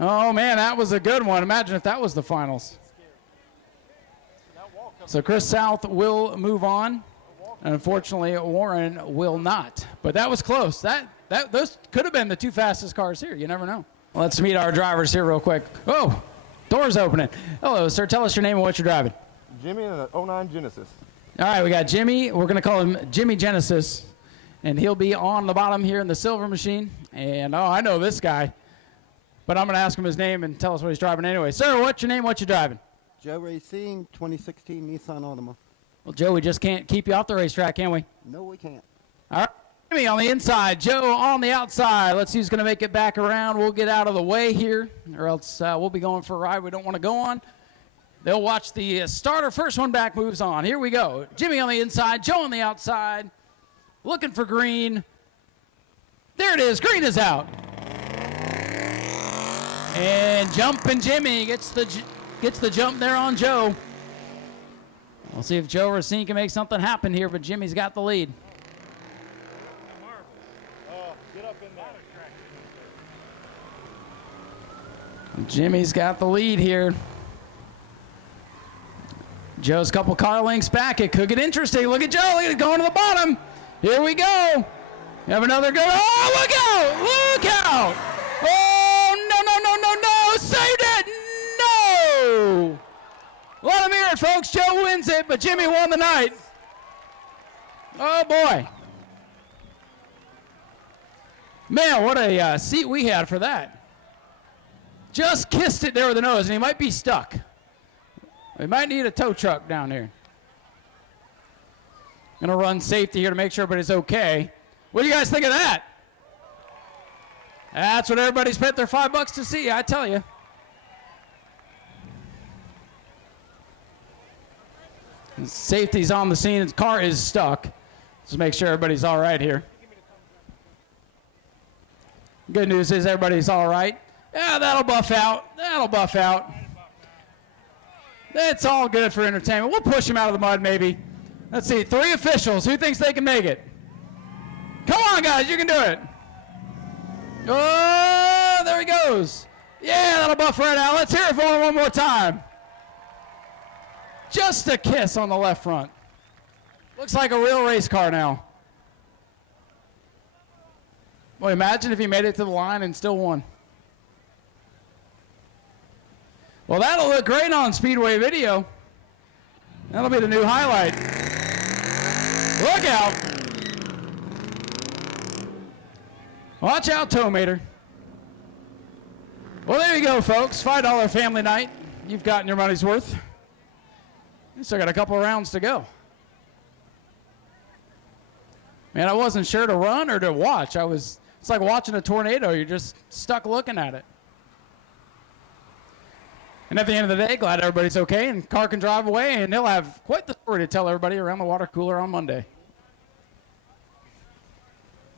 Oh, man, that was a good one. Imagine if that was the finals. So Chris South will move on. And unfortunately, Warren will not. But that was close. Those could have been the two fastest cars here. You never know. Let's meet our drivers here real quick. Oh, door's opening. Hello, sir. Tell us your name and what you're driving. Jimmy in an 09 Genesis. All right, we got Jimmy. We're going to call him Jimmy Genesis. And he'll be on the bottom here in the silver machine. And, oh, I know this guy. But I'm going to ask him his name and tell us what he's driving anyway. Sir, what's your name? What you driving? Joe Racine, 2016 Nissan Altima. Well, Joe, we just can't keep you off the racetrack, can we? No, we can't. All right. Jimmy on the inside, Joe on the outside. Let's see who's going to make it back around. We'll get out of the way here, or else we'll be going for a ride we don't want to go on. They'll watch the starter. First one back moves on. Here we go. Jimmy on the inside, Joe on the outside. Looking for green. There it is. Green is out. And Jumpin' Jimmy gets the jump there on Joe. We'll see if Joe Racine can make something happen here, but Jimmy's got the lead. Jimmy's got the lead here. Joe's couple car lengths back. It could get interesting. Look at Joe. Look at it going to the bottom. Here we go. We have another good. Oh, look out. Look out. Oh, no. Saved it. No. Let him hear it, folks. Joe wins it, but Jimmy won the night. Oh, boy. Man, what a seat we had for that. Just kissed it there with the nose, and he might be stuck. We might need a tow truck down here. Gonna run safety here to make sure everybody's okay. What do you guys think of that? That's what everybody spent their $5 to see, I tell you. Safety's on the scene. His car is stuck. Just make sure everybody's all right here. Good news is everybody's all right. Yeah, that'll buff out. That'll buff out. It's all good for entertainment. We'll push him out of the mud, maybe. Let's see. 3 officials. Who thinks they can make it? Come on, guys. You can do it. Oh, there he goes. Yeah, that'll buff right out. Let's hear it for him one more time. Just a kiss on the left front. Looks like a real race car now. Well, imagine if he made it to the line and still won. Well, that'll look great on Speedway video. That'll be the new highlight. Look out. Watch out, Towmater. Well, there you go, folks. $5 family night. You've gotten your money's worth. You still got a couple of rounds to go. Man, I wasn't sure to run or to watch. It's like watching a tornado. You're just stuck looking at it. And at the end of the day, glad everybody's okay and car can drive away, and he'll have quite the story to tell everybody around the water cooler on Monday.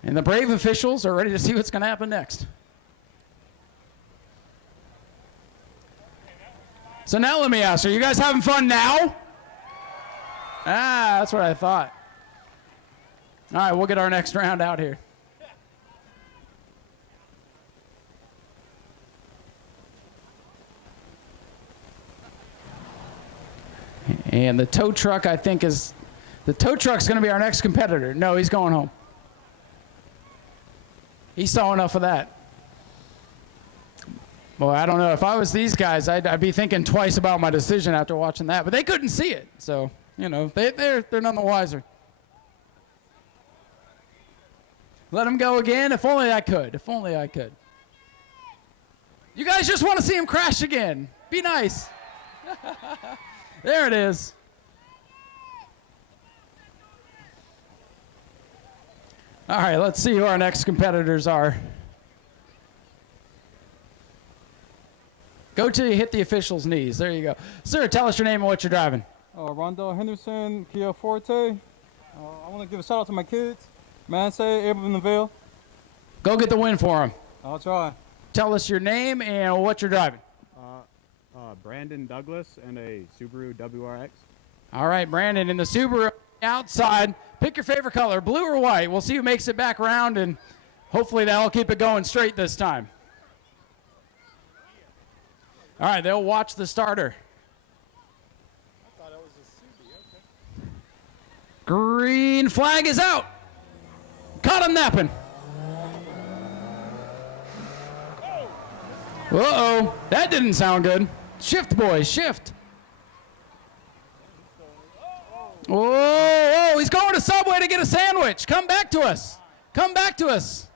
And the brave officials are ready to see what's going to happen next. So now let me ask, are you guys having fun now? Ah, that's what I thought. All right, we'll get our next round out here. And the tow truck, I think, the tow truck's going to be our next competitor. No, he's going home. He saw enough of that. Well, I don't know. If I was these guys, I'd be thinking twice about my decision after watching that. But they couldn't see it, so you know they're none the wiser. Let him go again. If only I could. If only I could. You guys just want to see him crash again. Be nice. There it is. All right, let's see who our next competitors are. Go till you hit the official's knees. There you go. Sir, tell us your name and what you're driving. Rondell Henderson, Kia Forte. I want to give a shout out to my kids. Mansay, Abel Neville. Go get the win for him. I'll try. Tell us your name and what you're driving. Brandon Douglas and a Subaru WRX. All right, Brandon, in the Subaru outside, pick your favorite color, blue or white. We'll see who makes it back around, and hopefully that'll keep it going straight this time. All right, they'll watch the starter. I thought it was a Subi. Okay. Green flag is out. Caught him napping. Uh-oh, that didn't sound good. Shift, boys, shift. Oh, he's going to Subway to get a sandwich. Come back to us. Come back to us.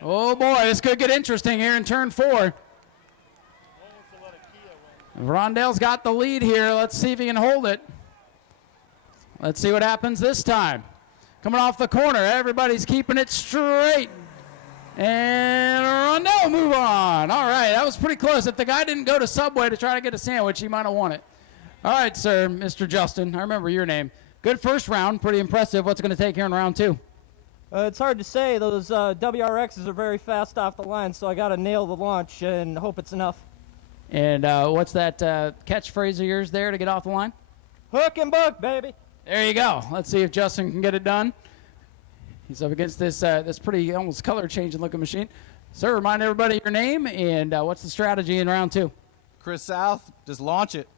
Oh, boy, this could get interesting here in turn 4. Rondell's got the lead here. Let's see if he can hold it. Let's see what happens this time. Coming off the corner, everybody's keeping it straight. And Rondell move on. All right, that was pretty close. If the guy didn't go to Subway to try to get a sandwich, he might have won it. All right, sir, Mr. Justin. I remember your name. Good first round. Pretty impressive. What's it going to take here in round 2? It's hard to say. Those WRXs are very fast off the line, so I got to nail the launch and hope it's enough. And what's that catchphrase of yours there to get off the line? Hook and book, baby. There you go. Let's see if Justin can get it done. He's up against this pretty almost color-changing looking machine. Sir, remind everybody your name and what's the strategy in round 2? Chris South, just launch it.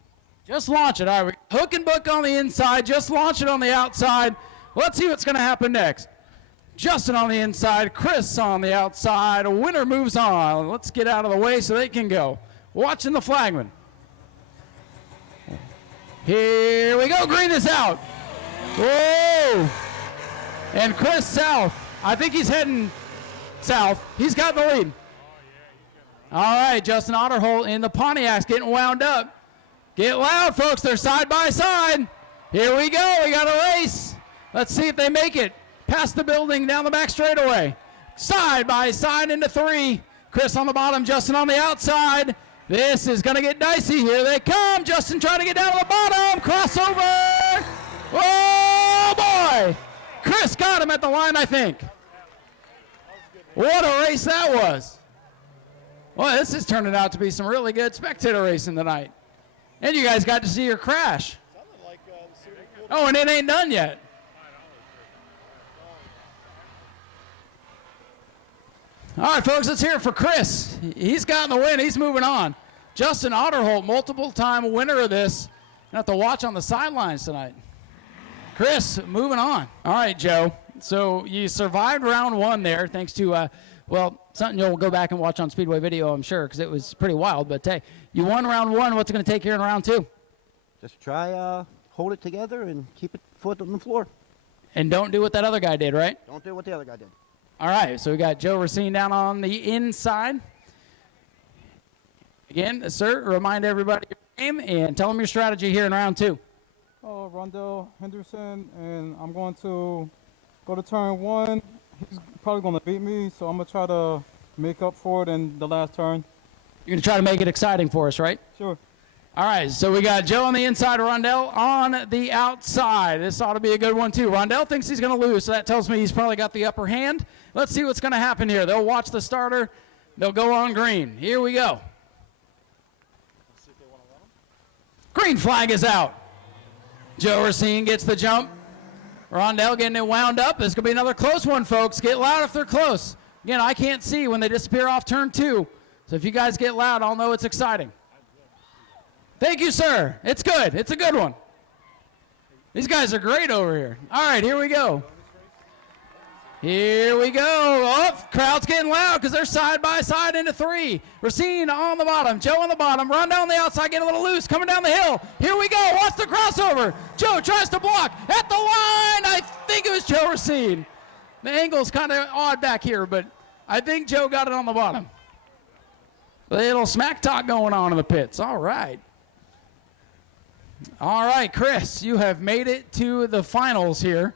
Just launch it. All right, hook and book on the inside. Just launch it on the outside. Let's see what's going to happen next. Justin on the inside. Chris on the outside. A winner moves on. Let's get out of the way so they can go. Watching the flagman. Here we go. Green is out. Whoa. And Chris South. I think he's heading south. He's got the lead. All right, Justin Otterholt in the Pontiac's getting wound up. Get loud, folks. They're side by side. Here we go. We got a race. Let's see if they make it. Past the building, down the back straightaway. Side by side into 3. Chris on the bottom, Justin on the outside. This is going to get dicey. Here they come. Justin trying to get down to the bottom. Crossover. Oh, boy. Chris got him at the line, I think. What a race that was. Well, this is turning out to be some really good spectator racing tonight. And you guys got to see your crash. Oh, and it ain't done yet. All right, folks, let's hear it for Chris. He's gotten the win. He's moving on. Justin Otterholt, multiple-time winner of this. You'll have to watch on the sidelines tonight. Chris, moving on. All right, Joe. So you survived round 1 there thanks to, something you'll go back and watch on Speedway video, I'm sure, because it was pretty wild. But, hey, you won round 1. What's it going to take here in round 2? Just try hold it together and keep it foot on the floor. And don't do what that other guy did, right? Don't do what the other guy did. All right, so we got Joe Racine down on the inside. Again, sir, remind everybody your name and tell them your strategy here in round 2. Rondell Henderson, and I'm going to go to turn 1. He's probably going to beat me, so I'm going to try to make up for it in the last turn. You're going to try to make it exciting for us, right? Sure. All right, so we got Joe on the inside, Rondell on the outside. This ought to be a good one, too. Rondell thinks he's going to lose, so that tells me he's probably got the upper hand. Let's see what's going to happen here. They'll watch the starter. They'll go on green. Here we go. Green flag is out. Joe Racine gets the jump. Rondell getting it wound up. This could be another close one, folks. Get loud if they're close. Again, I can't see when they disappear off turn 2. So if you guys get loud, I'll know it's exciting. Thank you, sir. It's good. It's a good one. These guys are great over here. All right, here we go. Here we go. Oh, crowd's getting loud because they're side by side into 3. Racine on the bottom. Joe on the bottom. Run down the outside. Get a little loose. Coming down the hill. Here we go. Watch the crossover. Joe tries to block. At the line. I think it was Joe Racine. The angle's kind of odd back here, but I think Joe got it on the bottom. Little smack talk going on in the pits. All right. All right, Chris, you have made it to the finals here.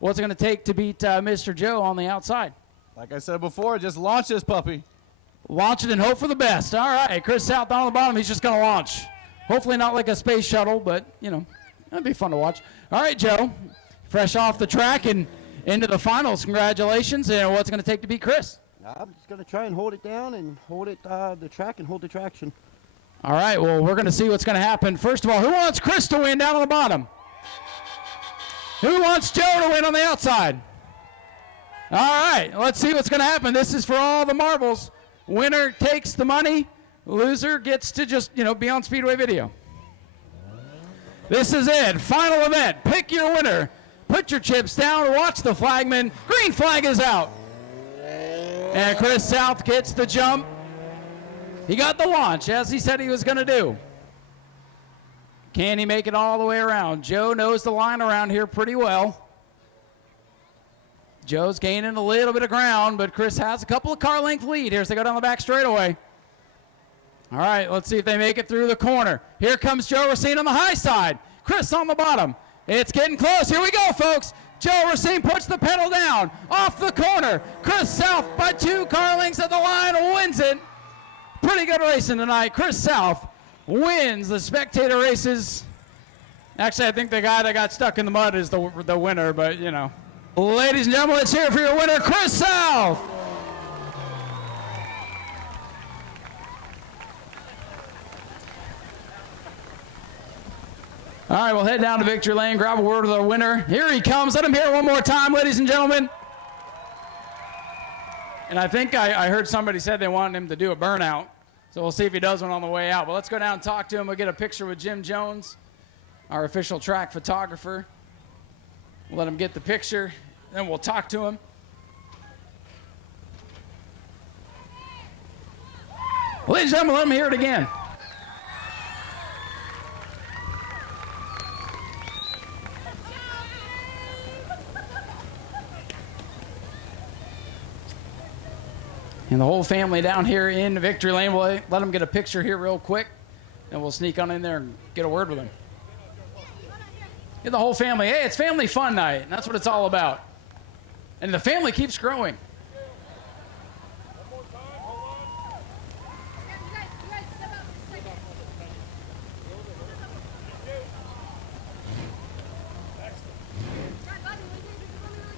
What's it going to take to beat Mr. Joe on the outside? Like I said before, just launch this puppy. Launch it and hope for the best. All right, Chris South on the bottom. He's just going to launch. Hopefully not like a space shuttle, but, you know, that'd be fun to watch. All right, Joe, fresh off the track and into the finals. Congratulations. And what's it going to take to beat Chris? I'm just going to try and hold it down and hold it the track and hold the traction. All right, well, we're going to see what's going to happen. First of all, who wants Chris to win down on the bottom? Who wants Joe to win on the outside? All right, let's see what's going to happen. This is for all the marbles. Winner takes the money. Loser gets to just, you know, be on Speedway video. This is it. Final event. Pick your winner. Put your chips down. Watch the flagman. Green flag is out. And Chris South gets the jump. He got the launch, as he said he was going to do. Can he make it all the way around? Joe knows the line around here pretty well. Joe's gaining a little bit of ground, but Chris has a couple of car length lead here as they go down the back straightaway. All right, let's see if they make it through the corner. Here comes Joe Racine on the high side. Chris on the bottom. It's getting close. Here we go, folks. Joe Racine puts the pedal down off the corner. Chris South by 2 car lengths at the line wins it. Pretty good racing tonight. Chris South wins the Spectator races. Actually, I think the guy that got stuck in the mud is the winner, but, you know. Ladies and gentlemen, let's hear it for your winner, Chris South. All right, we'll head down to victory lane, grab a word with our winner. Here he comes. Let him hear it one more time, ladies and gentlemen. And I think I heard somebody said they wanted him to do a burnout. So we'll see if he does one on the way out. But let's go down and talk to him. We'll get a picture with Jim Jones, our official track photographer. We'll let him get the picture, then we'll talk to him. Ladies and gentlemen, let him hear it again. And the whole family down here in victory lane. We'll let them get a picture here real quick, and we'll sneak on in there and get a word with them. Get the whole family. Hey, it's family fun night, and that's what it's all about. And the family keeps growing.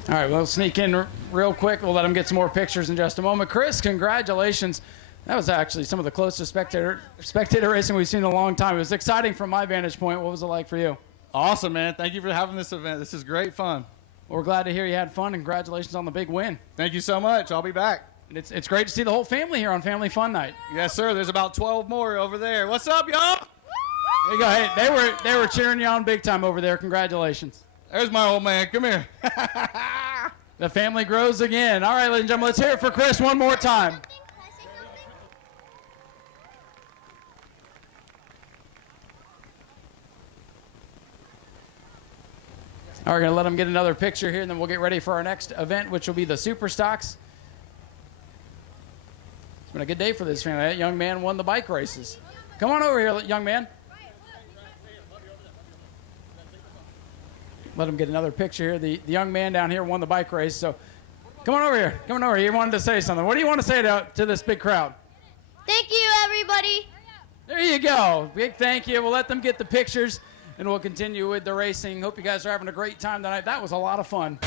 All right, we'll sneak in real quick. We'll let them get some more pictures in just a moment. Chris, congratulations. That was actually some of the closest spectator racing we've seen in a long time. It was exciting from my vantage point. What was it like for you? Awesome, man. Thank you for having this event. This is great fun. Well, we're glad to hear you had fun, and congratulations on the big win. Thank you so much. I'll be back. And it's great to see the whole family here on Family Fun Night. Yes, sir. There's about 12 more over there. What's up, y'all? There you go. Hey, they were cheering you on big time over there. Congratulations. There's my old man. Come here. The family grows again. All right, ladies and gentlemen, let's hear it for Chris one more time. All right, we're going to let them get another picture here, and then we'll get ready for our next event, which will be the Super Stocks. It's been a good day for this family. That young man won the bike races. Come on over here, young man. Let him get another picture here. The young man down here won the bike race, so come on over here. Come on over here. You wanted to say something. What do you want to say to this big crowd? Thank you, everybody. There you go. Big thank you. We'll let them get the pictures, and we'll continue with the racing. Hope you guys are having a great time tonight. That was a lot of fun.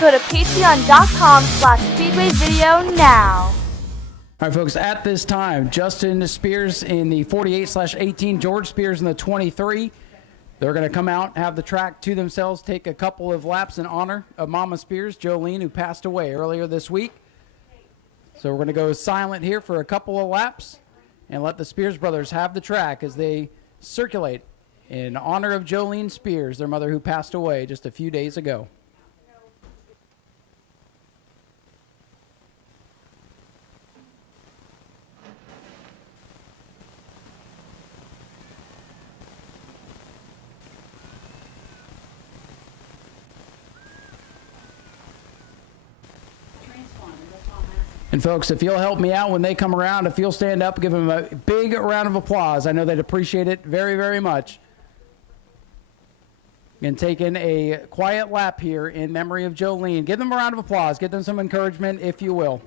Go to patreon.com/speedwayvideo now. All right, folks, at this time, Justin Spears in the 48/18, George Spears in the 23. They're going to come out, have the track to themselves, take a couple of laps in honor of Mama Spears, Jolene, who passed away earlier this week. So we're going to go silent here for a couple of laps and let the Spears brothers have the track as they circulate in honor of Jolene Spears, their mother who passed away just a few days ago. And folks, if you'll help me out when they come around, if you'll stand up, give them a big round of applause. I know they'd appreciate it very, very much. And taking a quiet lap here in memory of Jolene. Give them a round of applause. Give them some encouragement, if you will.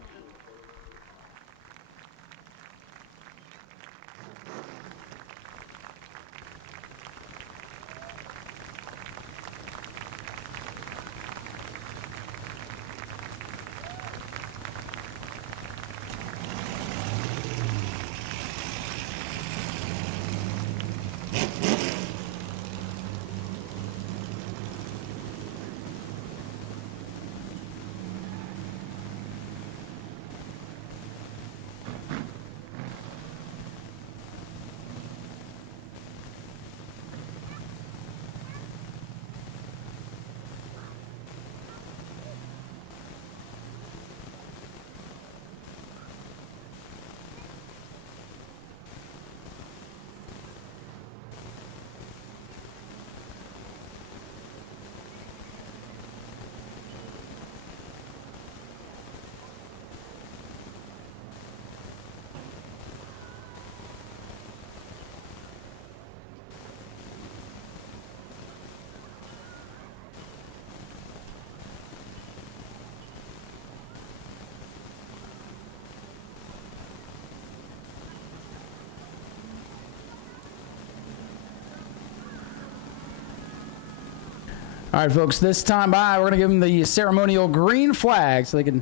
All right, folks, this time by, we're going to give them the ceremonial green flag so they can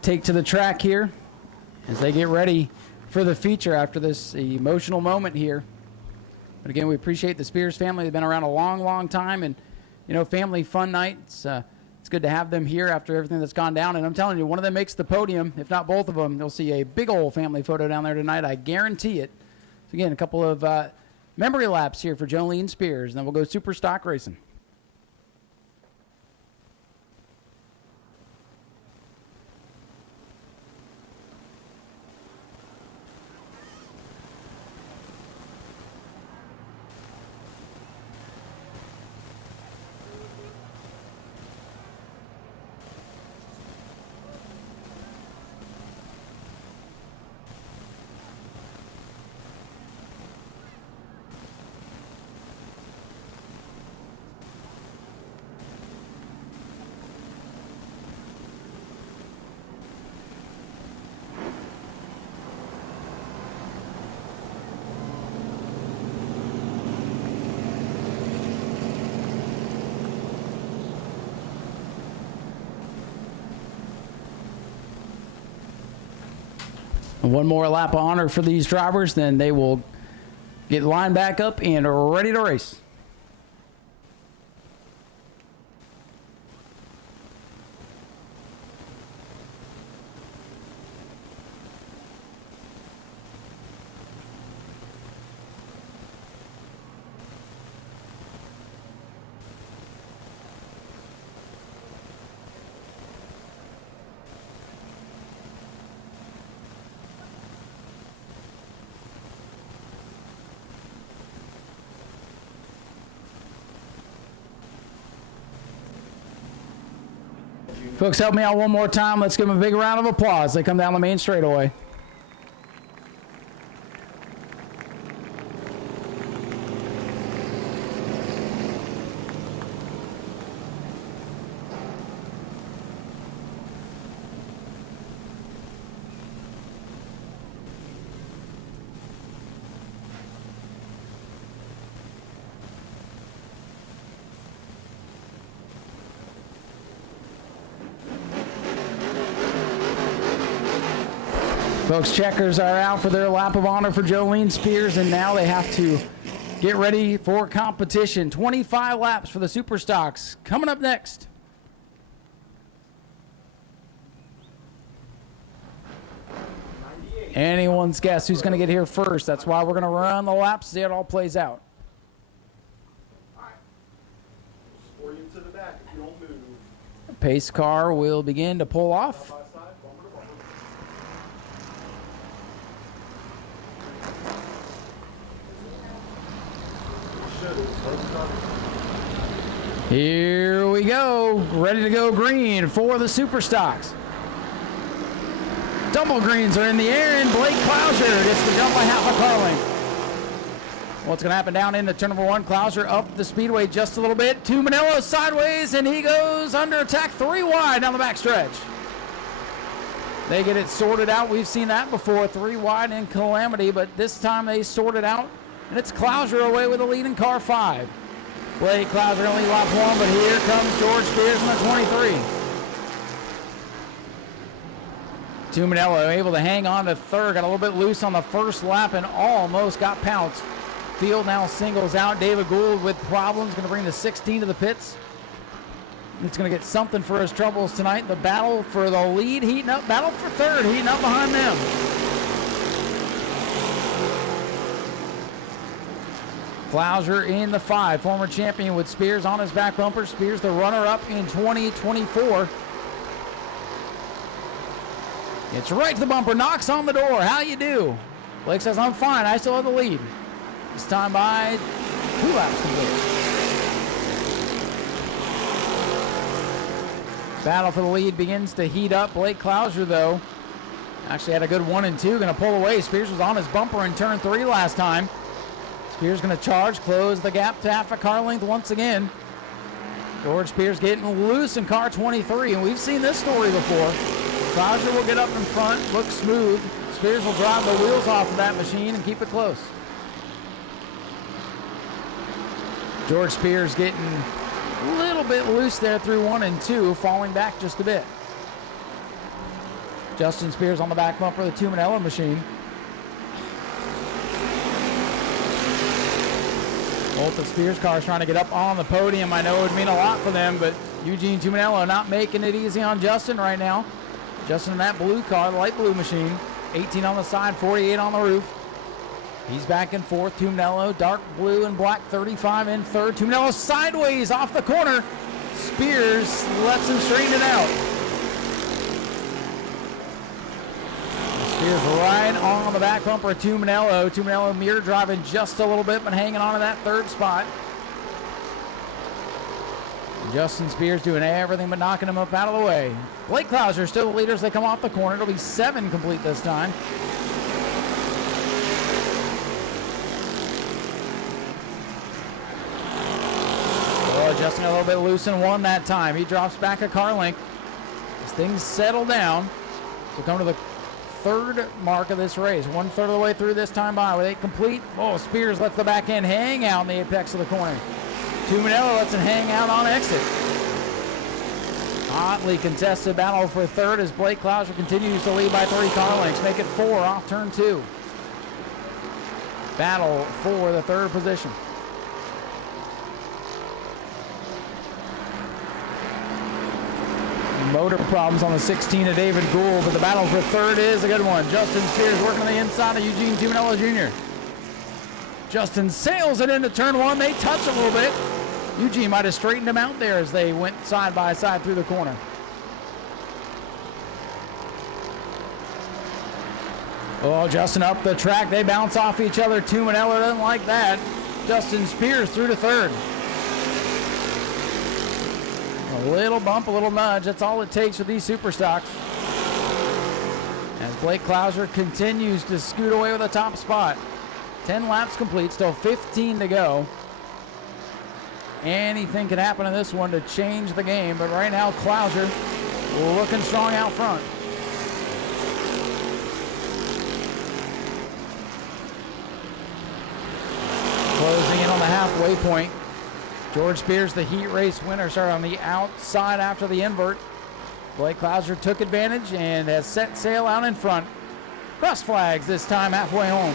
take to the track here as they get ready for the feature after this emotional moment here. But again, we appreciate the Spears family. They've been around a long, long time, and, you know, family fun night. It's good to have them here after everything that's gone down. And I'm telling you, one of them makes the podium, if not both of them. You'll see a big old family photo down there tonight. I guarantee it. So again, a couple of memory laps here for Jolene Spears, and then we'll go super stock racing. One more lap of honor for these drivers, then they will get lined back up and ready to race. Folks, help me out one more time. Let's give them a big round of applause. They come down the main straightaway. Folks, checkers are out for their lap of honor for Jolene Spears, and now they have to get ready for competition. 25 laps for the Super Stocks. Coming up next. Anyone's guess who's going to get here first. That's why we're going to run the laps, see how it all plays out. Or you to the back if you don't move. The pace car will begin to pull off. Here we go. Ready to go green for the Super Stocks. Double greens are in the air, and Blake Clouser gets the jump by half a car length. What's going to happen down into turn number 1? Clouser up the speedway just a little bit. To Manello sideways, and he goes under attack 3 wide down the backstretch. They get it sorted out. We've seen that before, 3 wide in Calamity, but this time they sort it out, and it's Clouser away with the lead in car 5. Blake Clouser only lap 1, but here comes George Spears in the 23. Tumanello able to hang on to third, got a little bit loose on the first lap and almost got pounced. Field now singles out. David Gould with problems, going to bring the 16 to the pits. It's going to get something for his troubles tonight. The battle for the lead heating up, battle for third heating up behind them. Clouser in the 5, former champion with Spears on his back bumper. Spears the runner-up in 2024. It's right to the bumper, knocks on the door. How you do? Blake says, I'm fine, I still have the lead. This time by 2 laps complete. Battle for the lead begins to heat up. Blake Clouser, though, actually had a good 1 and 2, going to pull away. Spears was on his bumper in turn 3 last time. Spears going to charge, close the gap to half a car length once again. George Spears getting loose in car 23, and we've seen this story before. Clouser will get up in front, look smooth. Spears will drive the wheels off of that machine and keep it close. George Spears getting a little bit loose there through 1 and 2, falling back just a bit. Justin Spears on the back bumper of the Tumanello machine. Both of Spears' cars trying to get up on the podium. I know it would mean a lot for them, but Eugene Tumanello not making it easy on Justin right now. Justin in that blue car, the light blue machine. 18 on the side, 48 on the roof. He's back and forth. Tumanello, dark blue and black, 35 in third. Tumanello sideways off the corner. Spears lets him straighten it out. Spears right on the back bumper of Tumanello. Tumanello mirror driving just a little bit, but hanging on to that third spot. Justin Spears doing everything but knocking him up out of the way. Blake Clouser still the leader as they come off the corner. It'll be 7 complete this time. Oh, Justin a little bit loose in 1 that time. He drops back a car length as things settle down. So come to the 3rd mark of this race. 1/3 of the way through this time by with 8 complete. Oh, Spears lets the back end hang out in the apex of the corner. Tumanello lets it hang out on exit. Hotly contested battle for 3rd as Blake Clouser continues to lead by 3 car lengths. Make it 4 off turn 2. Battle for the 3rd position. Motor problems on the 16 of David Gould, but the battle for 3rd is a good one. Justin Spears working on the inside of Eugene Tumanello Jr. Justin sails it into turn 1. They touch a little bit. Eugene might have straightened him out there as they went side by side through the corner. Oh, Justin up the track. They bounce off each other. Tumanello doesn't like that. Justin Spears through to 3rd. A little bump, a little nudge. That's all it takes with these super stocks. As Blake Clouser continues to scoot away with the top spot. 10 laps complete, still 15 to go. Anything can happen in this one to change the game, but right now Clouser looking strong out front. Closing in on the halfway point. George Spears, the heat race winner, started on the outside after the invert. Blake Clouser took advantage and has set sail out in front. Cross flags this time halfway home.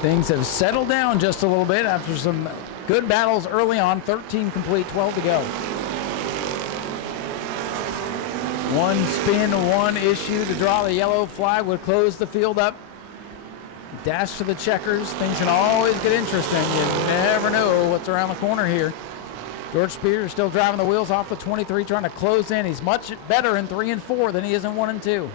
Things have settled down just a little bit after some good battles early on. 13 complete, 12 to go. 1 spin, 1 issue to draw the yellow flag would close the field up. Dash to the checkers. Things can always get interesting. You never know what's around the corner here. George Spears still driving the wheels off the 23, trying to close in. He's much better in 3 and 4 than he is in 1 and 2.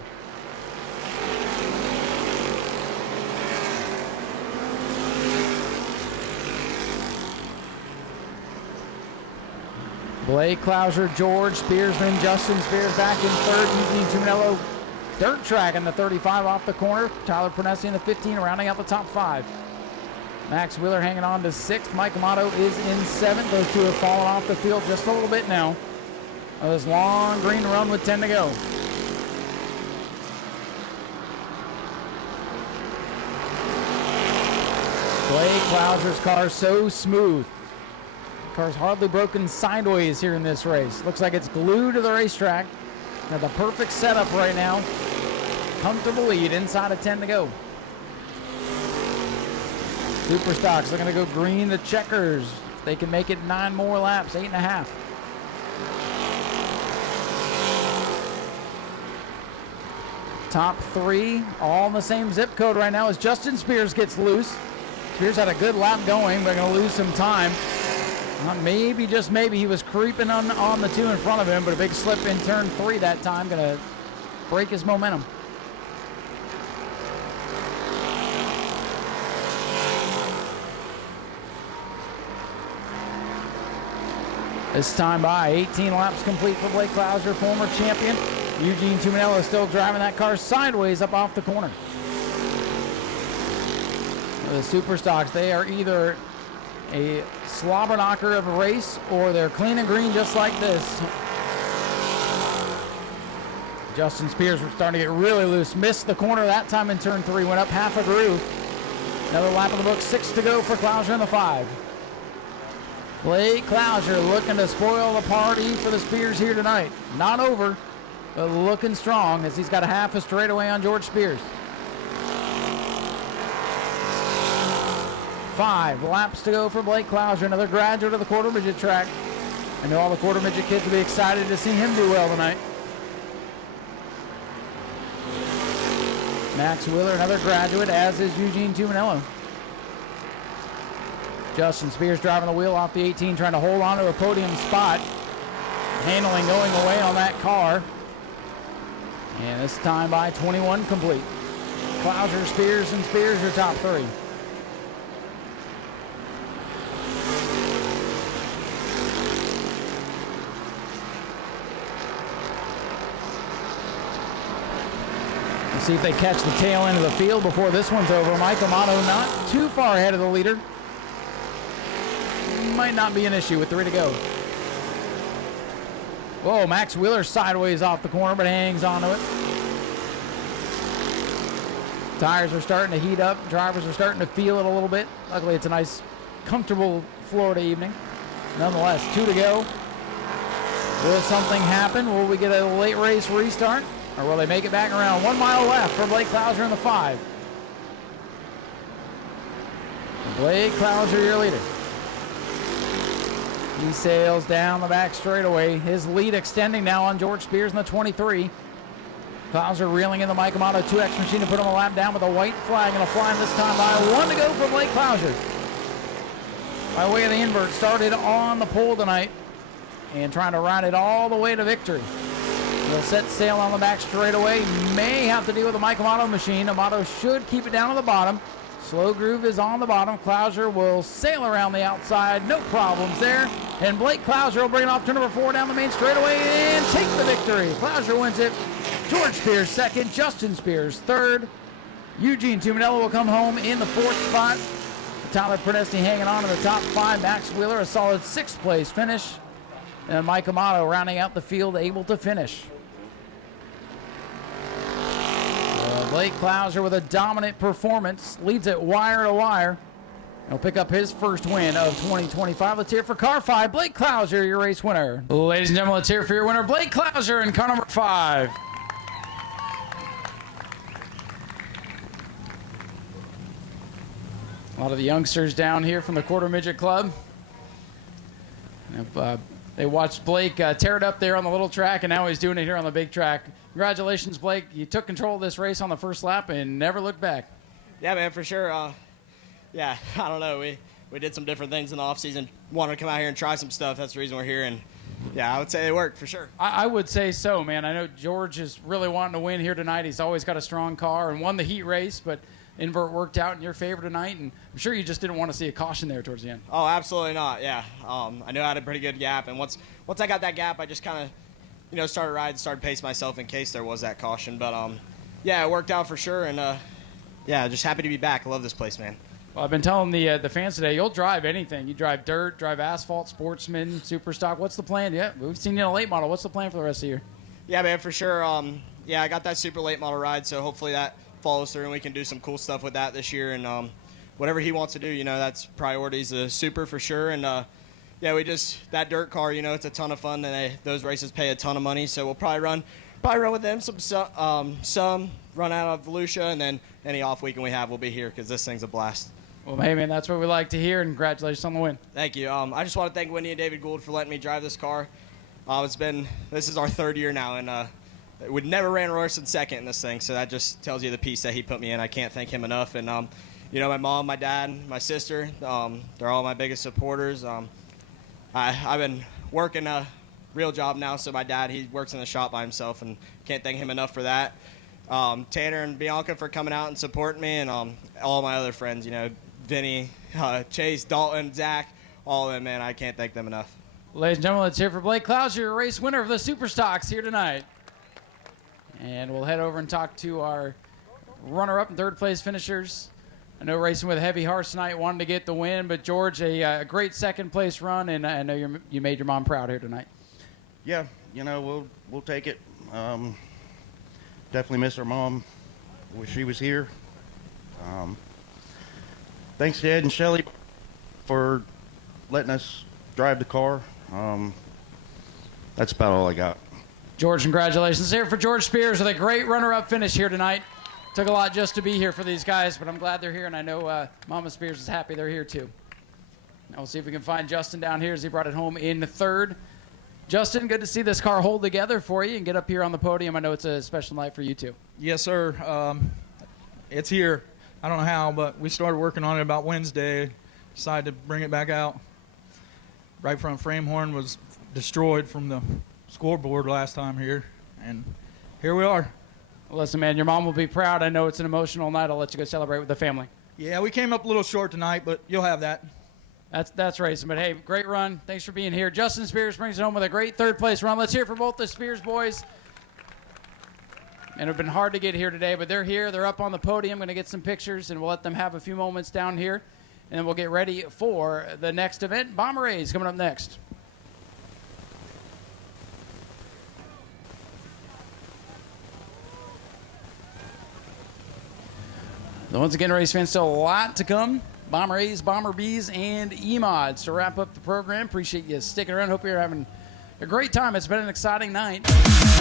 Blake Clouser, George Spearsman, Justin Spears back in third. Eugene Tuminello, dirt track in the 35 off the corner. Tyler Pernesi in the 15, rounding out the top 5. Max Wheeler hanging on to 6th. Mike Amato is in 7th. Those two have fallen off the field just a little bit now. This long green run with 10 to go. Blake Clouser's car so smooth. Car's hardly broken sideways here in this race. Looks like it's glued to the racetrack. Got the perfect setup right now. Comfortable lead inside of 10 to go. Super Stocks looking to go green to checkers. They can make it 9 more laps, 8.5. Top 3, all in the same zip code right now as Justin Spears gets loose. Spears had a good lap going, but going to lose some time. Maybe, just maybe, he was creeping on the 2 in front of him, but a big slip in turn 3 that time. Going to break his momentum. This time by 18 laps complete for Blake Clouser, former champion. Eugene Tuminello is still driving that car sideways up off the corner. The Super Stocks, they are either a slobber knocker of a race or they're clean and green just like this. Justin Spears was starting to get really loose. Missed the corner that time in turn 3, went up half a groove. Another lap of the book, 6 to go for Clouser in the 5. Blake Clouser looking to spoil the party for the Spears here tonight. Not over, but looking strong as he's got a half a straightaway on George Spears. 5 laps to go for Blake Clouser, another graduate of the quarter midget track. I know all the quarter midget kids will be excited to see him do well tonight. Max Wheeler, another graduate, as is Eugene Tuminello. Justin Spears driving the wheel off the 18, trying to hold on to a podium spot. Handling going away on that car. And this time by 21 complete. Clouser, Spears, and Spears are top 3. Let's see if they catch the tail end of the field before this one's over. Mike Amato not too far ahead of the leader. Might not be an issue with 3 to go. Whoa, Max Wheeler sideways off the corner, but hangs onto it. Tires are starting to heat up. Drivers are starting to feel it a little bit. Luckily, it's a nice, comfortable Florida evening. Nonetheless, 2 to go. Will something happen? Will we get a late race restart? Or will they make it back around? 1 mile left for Blake Clouser in the 5. Blake Clouser, your leader. He sails down the back straightaway. His lead extending now on George Spears in the 23. Clouser reeling in the Mike Amato 2X machine to put him a lap down with a white flag and a flying this time by. 1 to go for Blake Clouser. By way of the invert, started on the pole tonight and trying to ride it all the way to victory. He'll set sail on the back straightaway. May have to deal with the Mike Amato machine. Amato should keep it down to the bottom. Slow groove is on the bottom. Clouser will sail around the outside. No problems there. And Blake Clouser will bring it off turn number 4 down the main straightaway and take the victory. Clouser wins it. George Spears 2nd. Justin Spears 3rd. Eugene Tuminello will come home in the 4th spot. Tyler Pernesi hanging on to the top 5. Max Wheeler a solid 6th place finish. And Mike Amato rounding out the field, able to finish. Blake Clouser with a dominant performance, leads it wire to wire. He'll pick up his first win of 2025. Let's hear it for car 5, Blake Clouser, your race winner. Ladies and gentlemen, let's hear it for your winner, Blake Clouser, in car number 5. A lot of the youngsters down here from the Quarter Midget Club. They watched Blake tear it up there on the little track, and now he's doing it here on the big track. Congratulations, Blake. You took control of this race on the first lap and never looked back. Yeah, man, for sure. Yeah, I don't know. We did some different things in the offseason. Wanted to come out here and try some stuff. That's the reason we're here. And, yeah, I would say it worked for sure. I would say so, man. I know George is really wanting to win here tonight. He's always got a strong car and won the heat race, but invert worked out in your favor tonight, and I'm sure you just didn't want to see a caution there towards the end. Oh, absolutely not. Yeah, I knew I had a pretty good gap, and once I got that gap, I just kind of, started riding, started pacing myself in case there was that caution. But yeah, it worked out for sure, and yeah, just happy to be back. I love this place, man. Well, I've been telling the fans today, you'll drive anything. You drive dirt, drive asphalt, sportsman, super stock. What's the plan? Yeah, we've seen you in a late model. What's the plan for the rest of the year? Yeah, man, for sure. Yeah, I got that super late model ride, so hopefully that follows through and we can do some cool stuff with that this year. And whatever he wants to do, that's priorities. The super for sure. And yeah, that dirt car, it's a ton of fun, and those races pay a ton of money. So we'll probably run with them some run out of Volusia, and then any off weekend we have, we'll be here because this thing's a blast. Well, hey, man, that's what we like to hear, and congratulations on the win. Thank you. I just want to thank Wendy and David Gould for letting me drive this car. This is our third year now, and we never ran worse than second in this thing, so that just tells you the piece that he put me in. I can't thank him enough. And, my mom, my dad, my sister, they're all my biggest supporters. I've been working a real job now, so my dad, he works in the shop by himself, and can't thank him enough for that. Tanner and Bianca for coming out and supporting me, and all my other friends, Vinny, Chase, Dalton, Zach, all of them, man. I can't thank them enough. Ladies and gentlemen, let's hear for Blake Clouds, your race winner of the Super Stocks here tonight. And we'll head over and talk to our runner-up and third-place finishers. I know racing with heavy hearts tonight, wanted to get the win, but George, a great second-place run, and I know you made your mom proud here tonight. Yeah, we'll take it. Definitely miss our mom. Wish she was here. Thanks to Ed and Shelly for letting us drive the car. That's about all I got. George, congratulations here for George Spears with a great runner-up finish here tonight. Took a lot just to be here for these guys, but I'm glad they're here, and I know Mama Spears is happy they're here too. Now we'll see if we can find Justin down here as he brought it home in third. Justin, good to see this car hold together for you and get up here on the podium. I know it's a special night for you too. Yes, sir. It's here. I don't know how, but we started working on it about Wednesday. Decided to bring it back out. Right front frame horn was destroyed from the scoreboard last time here, and here we are. Well, listen, man, your mom will be proud. I know it's an emotional night. I'll let you go celebrate with the family. Yeah, we came up a little short tonight, but you'll have that. That's racing, but hey, great run. Thanks for being here. Justin Spears brings it home with a great third-place run. Let's hear it for both the Spears boys. And it's been hard to get here today, but they're here. They're up on the podium. Going to get some pictures, and we'll let them have a few moments down here. And then we'll get ready for the next event. Bomber Rays coming up next. So once again, race fans, still a lot to come. Bomber A's, Bomber B's, and E-Mods to wrap up the program. Appreciate you sticking around. Hope you're having a great time. It's been an exciting night.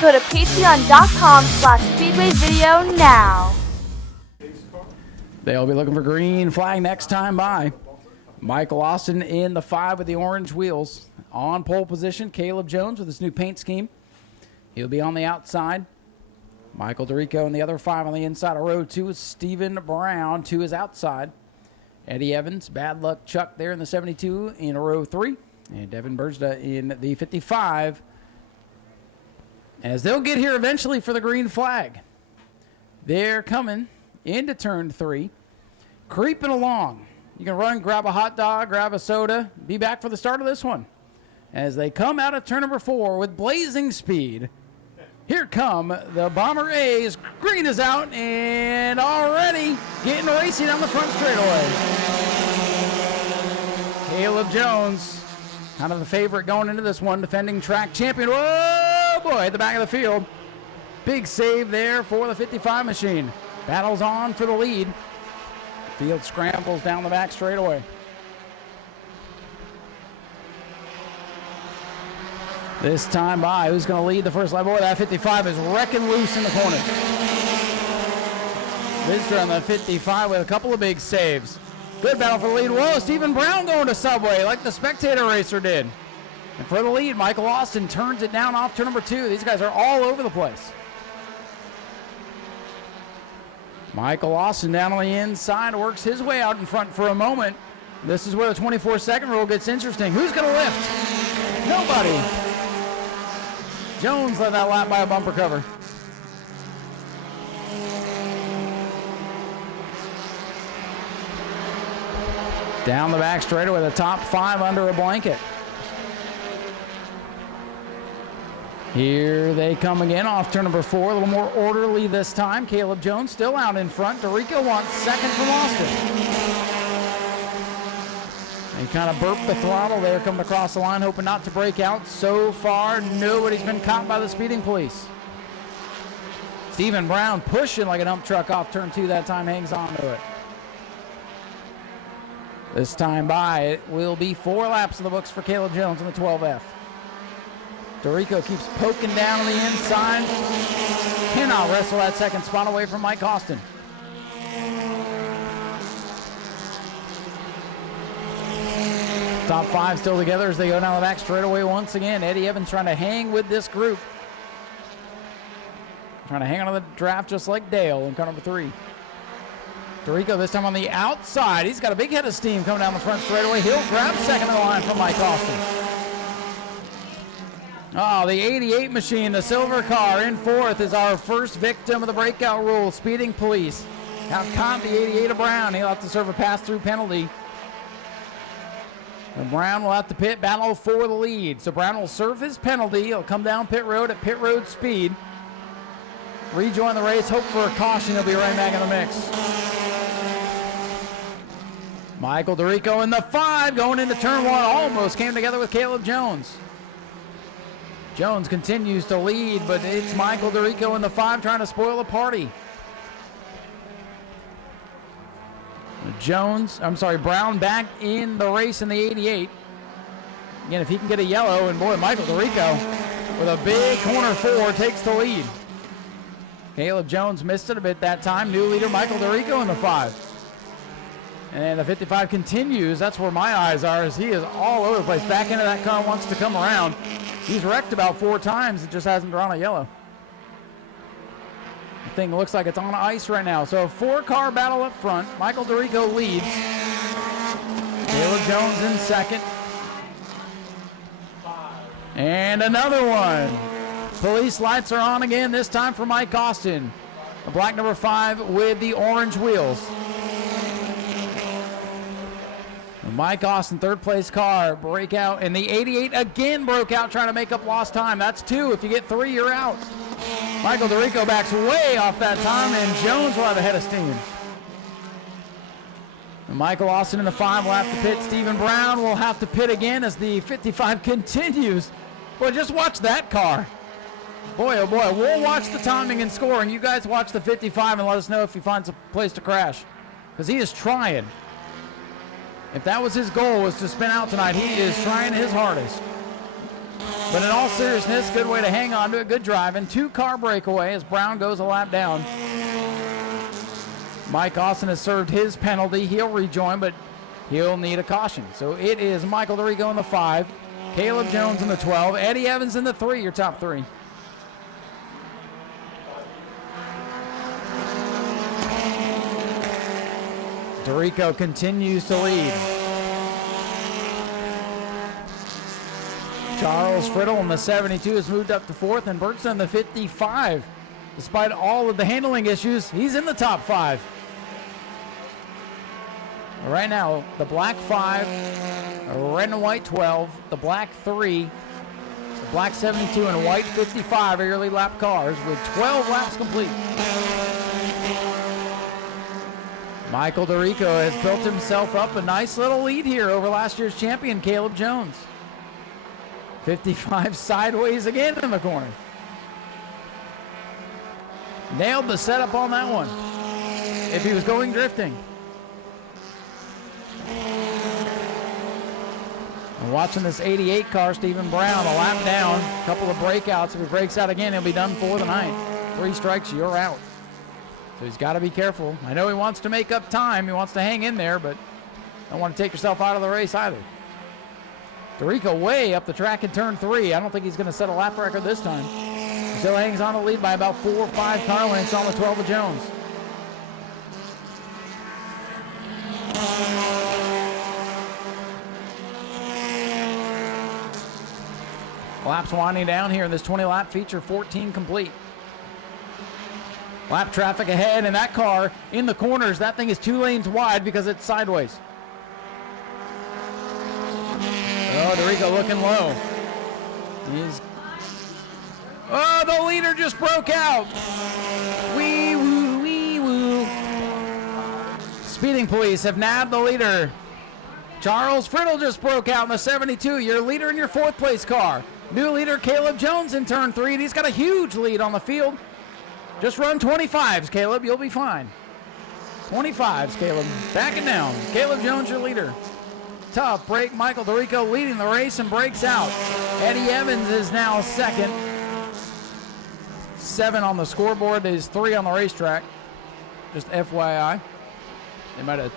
Go to patreon.com/Speedway video now. They'll be looking for green flag next time by. Michael Austin in the 5 with the orange wheels. On pole position, Caleb Jones with his new paint scheme. He'll be on the outside. Michael DeRico in the other 5 on the inside of row 2 with Stephen Brown to his outside. Eddie Evans, Bad Luck Chuck there in the 72 in row 3. And Devin Bergda in the 55. As they'll get here eventually for the green flag. They're coming into turn 3. Creeping along. You can run, grab a hot dog, grab a soda. Be back for the start of this one. As they come out of turn number 4 with blazing speed. Here come the Bomber A's. Green is out and already getting racing on the front straightaway. Caleb Jones, kind of the favorite going into this one, defending track champion. Oh boy, at the back of the field. Big save there for the 55 machine. Battles on for the lead. Field scrambles down the back straightaway. This time by, who's going to lead the first lap? Boy, that 55 is wrecking loose in the corner. Visitor on the 55 with a couple of big saves. Good battle for the lead. Whoa, Stephen Brown going to Subway like the Spectator racer did. And for the lead, Michael Austin turns it down off turn number 2. These guys are all over the place. Michael Austin down on the inside works his way out in front for a moment. This is where the 24-second rule gets interesting. Who's going to lift? Nobody. Jones led that lap by a bumper cover. Down the back straightaway, the top 5 under a blanket. Here they come again off turn number 4, a little more orderly this time. Caleb Jones still out in front. Dorico wants second from Austin. He kind of burped the throttle there coming across the line, hoping not to break out. So far, nobody's been caught by the speeding police. Stephen Brown pushing like a dump truck off turn 2 that time, hangs on to it. This time by, it will be 4 laps in the books for Caleb Jones in the 12F. Dorico keeps poking down on the inside. Cannot wrestle that second spot away from Mike Austin. Top 5 still together as they go down the back straightaway once again. Eddie Evans trying to hang with this group. Trying to hang on to the draft just like Dale in car number 3. Dorico this time on the outside. He's got a big head of steam coming down the front straightaway. He'll grab second in the line from Mike Austin. Oh, the 88 machine, the silver car in 4th is our first victim of the breakout rule. Speeding police have caught the 88 of Brown. He'll have to serve a pass-through penalty. And Brown will have to pit battle for the lead. So Brown will serve his penalty. He'll come down pit road at pit road speed. Rejoin the race, hope for a caution. He'll be right back in the mix. Michael Dorico in the 5 going into turn 1. Almost came together with Caleb Jones. Jones continues to lead, but it's Michael Dorico in the 5 trying to spoil the party. Brown back in the race in the 88. Again, if he can get a yellow, and boy, Michael Dorico with a big corner 4 takes the lead. Caleb Jones missed it a bit that time. New leader Michael Dorico in the 5. And the 55 continues. That's where my eyes are, as he is all over the place. Back into that car, wants to come around. He's wrecked about 4 times. It just hasn't drawn a yellow. The thing looks like it's on ice right now. So a 4-car battle up front. Michael Dorico leads. Caleb Jones in second. And another one. Police lights are on again, this time for Mike Austin. The black number 5 with the orange wheels. Mike Austin, 3rd place car, breakout, and the 88 again broke out trying to make up lost time. That's 2. If you get 3, you're out. Michael Dorico backs way off that time, and Jones will have a head of steam. And Michael Austin in the 5 will have to pit. Stephen Brown will have to pit again as the 55 continues. Boy, just watch that car. Boy, oh boy, we'll watch the timing and scoring. You guys watch the 55 and let us know if he finds a place to crash, because he is trying. If that was his goal, was to spin out tonight, he is trying his hardest. But in all seriousness, good way to hang on to it, good driving. 2-car breakaway as Brown goes a lap down. Mike Austin has served his penalty. He'll rejoin, but he'll need a caution. So it is Michael Dorico in the 5, Caleb Jones in the 12, Eddie Evans in the 3, your top 3. Dorico continues to lead. Charles Friddle in the 72 has moved up to 4th, and Bergson in the 55. Despite all of the handling issues, he's in the top 5. Right now, the black 5, a red and white 12, the black 3, the black 72, and white 55 are your lead lap cars with 12 laps complete. Michael Dorico has built himself up a nice little lead here over last year's champion, Caleb Jones. 55 sideways again in the corner. Nailed the setup on that one, if he was going drifting. And watching this 88 car, Stephen Brown, a lap down, a couple of breakouts. If he breaks out again, he'll be done for the night. 3 strikes, you're out. So he's got to be careful. I know he wants to make up time. He wants to hang in there, but don't want to take yourself out of the race either. Dorico way up the track in turn 3. I don't think he's going to set a lap record this time. Still hangs on the lead by about 4 or 5 car lengths on the 12 of Jones. Laps winding down here in this 20-lap feature, 14 complete. Lap traffic ahead, and that car in the corners, that thing is 2 lanes wide because it's sideways. DeRico looking low. The leader just broke out. Wee woo, wee woo. Speeding police have nabbed the leader. Charles Friddle just broke out in the 72. Your leader in your 4th place car. New leader Caleb Jones in turn 3, and he's got a huge lead on the field. Just run 25s, Caleb. You'll be fine. 25s, Caleb. Backing down. Caleb Jones, your leader. Tough break. Michael DeRico leading the race and breaks out. Eddie Evans is now 2nd. 7 on the scoreboard. There's 3 on the racetrack. Just FYI. They might have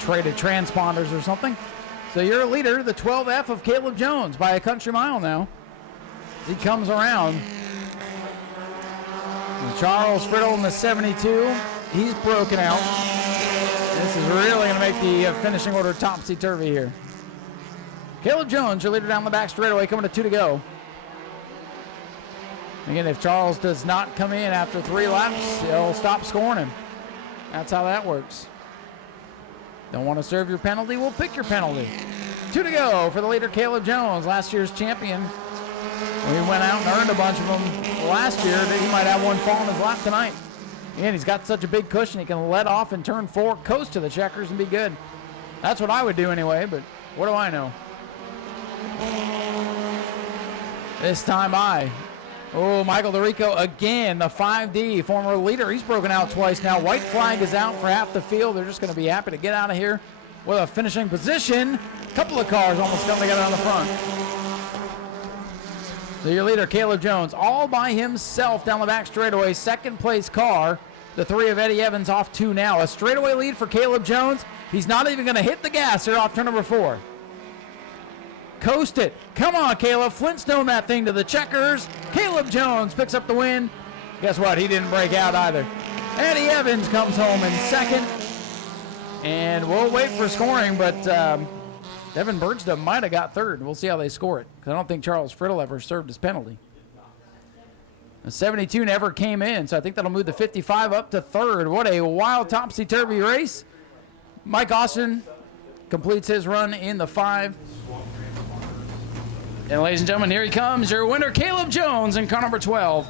traded transponders or something. So your leader, the 12F of Caleb Jones, by a country mile now. He comes around. And Charles Friddle in the 72. He's broken out. This is really going to make the finishing order topsy-turvy here. Caleb Jones, your leader down the back straightaway, coming to 2 to go. Again, if Charles does not come in after 3 laps, he'll stop scoring him. That's how that works. Don't want to serve your penalty? We'll pick your penalty. 2 to go for the leader, Caleb Jones, last year's champion. We went out and earned a bunch of them last year. He might have one fall in his lap tonight. And he's got such a big cushion, he can let off in turn 4, coast to the checkers, and be good. That's what I would do anyway, but what do I know? This time Michael DeRico again, the 5D, former leader. He's broken out twice now. White flag is out for half the field. They're just going to be happy to get out of here with a finishing position. A couple of cars almost come together on the front. So your leader, Caleb Jones, all by himself down the back straightaway. 2nd place car. The 3 of Eddie Evans off 2 now. A straightaway lead for Caleb Jones. He's not even going to hit the gas here off turn number 4. Coast it. Come on, Caleb. Flintstone that thing to the checkers. Caleb Jones picks up the win. Guess what? He didn't break out either. Eddie Evans comes home in 2nd. And we'll wait for scoring, but Devin Bergstad might have got 3rd. We'll see how they score it, because I don't think Charles Friddle ever served his penalty. The 72 never came in, so I think that'll move the 55 up to 3rd. What a wild topsy-turvy race. Mike Austin completes his run in the 5. And ladies and gentlemen, here he comes, your winner, Caleb Jones, in car number 12.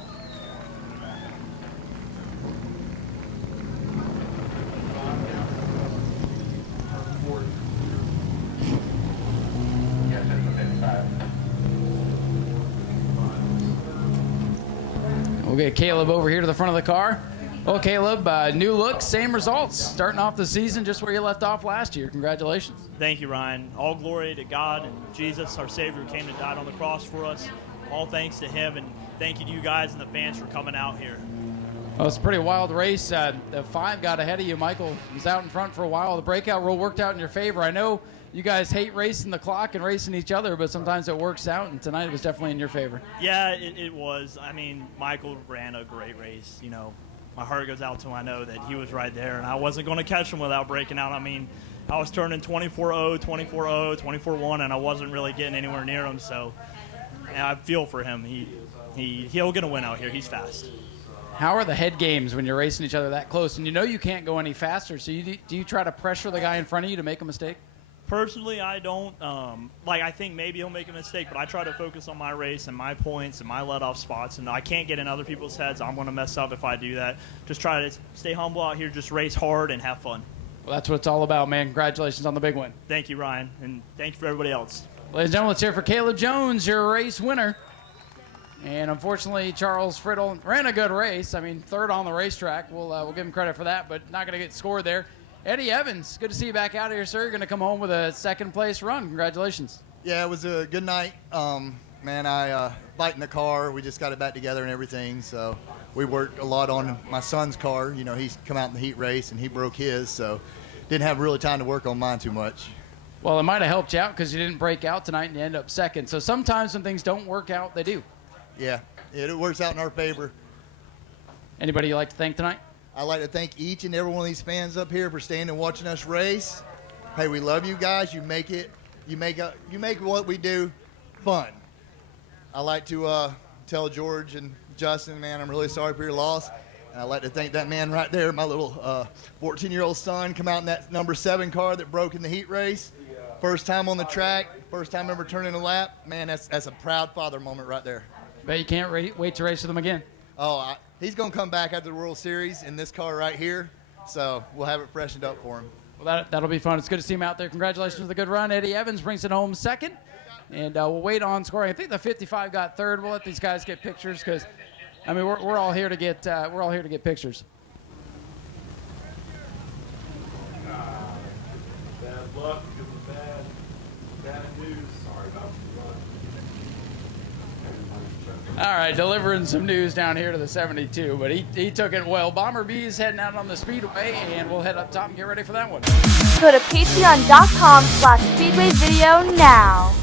We'll get Caleb over here to the front of the car. Well, Caleb, new look, same results. Starting off the season just where you left off last year. Congratulations. Thank you, Ryan. All glory to God and Jesus, our Savior, who came and died on the cross for us. All thanks to him, and thank you to you guys and the fans for coming out here. Well, it's a pretty wild race. The 5 got ahead of you. Michael was out in front for a while. The breakout rule worked out in your favor. I know you guys hate racing the clock and racing each other, but sometimes it works out, and tonight it was definitely in your favor. Yeah, it was. I mean, Michael ran a great race. You know, my heart goes out to him. I know that he was right there, and I wasn't going to catch him without breaking out. I mean, I was turning 24-0, 24-0, 24-1, and I wasn't really getting anywhere near him, so and I feel for him. He'll get a win out here. He's fast. How are the head games when you're racing each other that close? And you know you can't go any faster, so do you try to pressure the guy in front of you to make a mistake? Personally, I don't. I think maybe he'll make a mistake, but I try to focus on my race and my points and my let-off spots, and I can't get in other people's heads. I'm going to mess up if I do that. Just try to stay humble out here, just race hard and have fun. Well, that's what it's all about, man. Congratulations on the big win. Thank you, Ryan, and thank you for everybody else. Ladies and gentlemen, let's hear it for Caleb Jones, your race winner. And unfortunately, Charles Friddle ran a good race. I mean, 3rd on the racetrack. We'll give him credit for that, but not going to get scored there. Eddie Evans, good to see you back out here, sir. You're going to come home with a 2nd place run. Congratulations. Yeah, it was a good night. Man, I biting the car. We just got it back together and everything. So we worked a lot on my son's car. You know, he's come out in the heat race and he broke his, so didn't have really time to work on mine too much. Well, it might have helped you out because you didn't break out tonight and you end up 2nd. So sometimes when things don't work out, they do. Yeah, it works out in our favor. Anybody you'd like to thank tonight? I'd like to thank each and every one of these fans up here for staying and watching us race. Hey, we love you guys. You make what we do fun. I like to tell George and Justin, man, I'm really sorry for your loss. And I'd like to thank that man right there, my little 14-year-old son, come out in that number 7 car that broke in the heat race. First time on the track, first time ever turning a lap. Man, that's a proud father moment right there. Bet you can't wait to race with him again. Oh, he's going to come back after the World Series in this car right here, so we'll have it freshened up for him. Well, that'll be fun. It's good to see him out there. Congratulations with a good run. Eddie Evans brings it home second, and we'll wait on scoring. I think the 55 got third. We'll let these guys get pictures because, I mean, we're all here to get pictures. Bad luck because of bad news. Sorry about the All right, delivering some news down here to the 72, but he took it well. Bomber B's heading out on the Speedway, and we'll head up top and get ready for that one. Go to patreon.com/Speedway video now.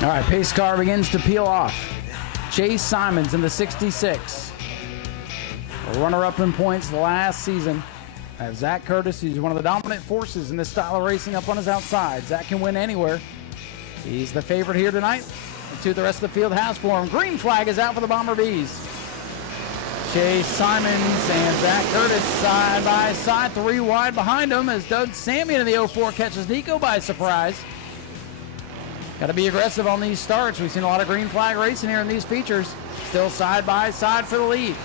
All right, pace car begins to peel off. Chase Simons in the 66. A runner-up in points last season. Zach Curtis, he's one of the dominant forces in this style of racing up on his outside. Zach can win anywhere. He's the favorite here tonight. Let's see what the rest of the field has for him. Green flag is out for the Bomber Bees. Chase Simons and Zach Curtis side by side, 3 wide behind him as Doug Samian in the 04 catches Nico by surprise. Got to be aggressive on these starts. We've seen a lot of green flag racing here in these features. Still side by side for the lead.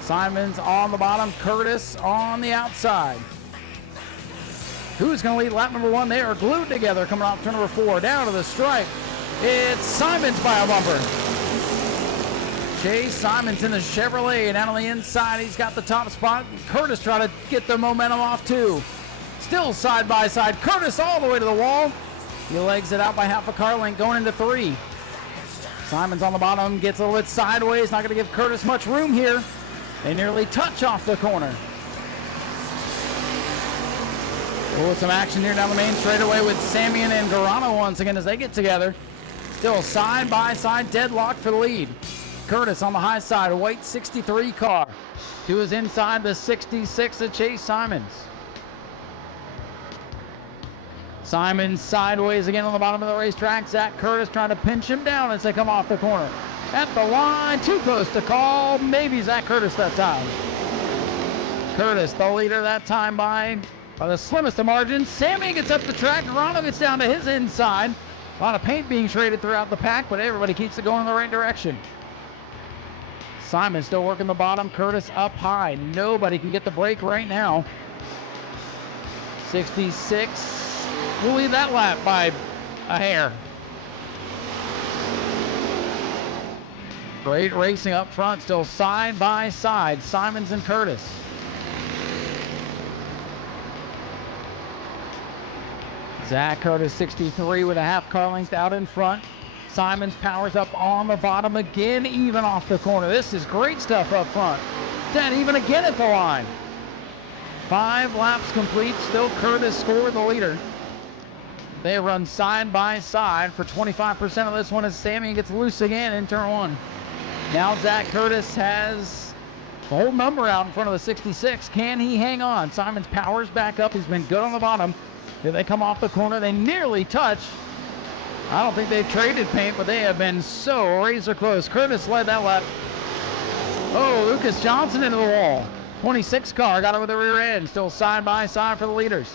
Simons on the bottom, Curtis on the outside. Who's going to lead lap number 1? They are glued together coming off turn number 4. Down to the stripe. It's Simons by a bumper. Chase Simons in the Chevrolet, and out on the inside, he's got the top spot. Curtis trying to get the momentum off too. Still side by side. Curtis all the way to the wall. He legs it out by half a car length going into 3. Simons on the bottom, gets a little bit sideways. Not going to give Curtis much room here. They nearly touch off the corner. Oh, some action here down the main straightaway with Samian and Garano once again as they get together. Still side by side deadlock for the lead. Curtis on the high side, a white 63 car. To his inside, the 66 of Chase Simons. Simons sideways again on the bottom of the racetrack. Zach Curtis trying to pinch him down as they come off the corner. At the line, too close to call. Maybe Zach Curtis that time. Curtis, the leader that time by the slimmest of margins. Sammy gets up the track. Garano gets down to his inside. A lot of paint being traded throughout the pack, but everybody keeps it going in the right direction. Simon still working the bottom. Curtis up high. Nobody can get the break right now. 66. We'll lead that lap by a hair. Great racing up front, still side by side, Simons and Curtis. Zach Curtis, 63 with a half car length out in front. Simons powers up on the bottom again, even off the corner. This is great stuff up front. Dead even again at the line. 5 laps complete, still Curtis scored the leader. They run side by side for 25% of this one as Sammy gets loose again in turn 1. Now Zach Curtis has the whole number out in front of the 66. Can he hang on? Simons powers back up. He's been good on the bottom. Here they come off the corner. They nearly touch. I don't think they've traded paint, but they have been so razor close. Curtis led that lap. Oh, Lucas Johnson into the wall. 26 car got it with the rear end. Still side by side for the leaders.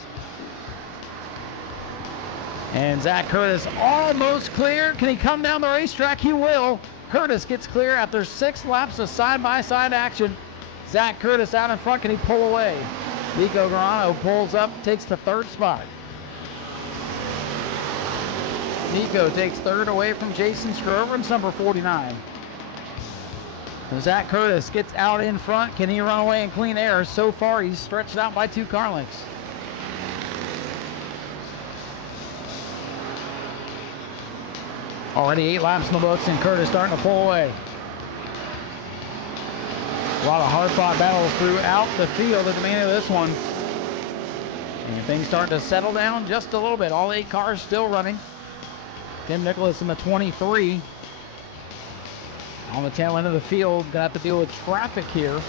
And Zach Curtis almost clear. Can he come down the racetrack? He will. Curtis gets clear after 6 laps of side-by-side action. Zach Curtis out in front. Can he pull away? Nico Garano pulls up, takes the 3rd spot. Nico takes 3rd away from Jason Scrover, number 49. And Zach Curtis gets out in front. Can he run away in clean air? So far, he's stretched out by 2 car lengths. Already 8 laps in the books, and Curtis starting to pull away. A lot of hard-fought battles throughout the field at the beginning of this one. And things starting to settle down just a little bit. All 8 cars still running. Tim Nicholas in the 23. On the tail end of the field, gonna have to deal with traffic here.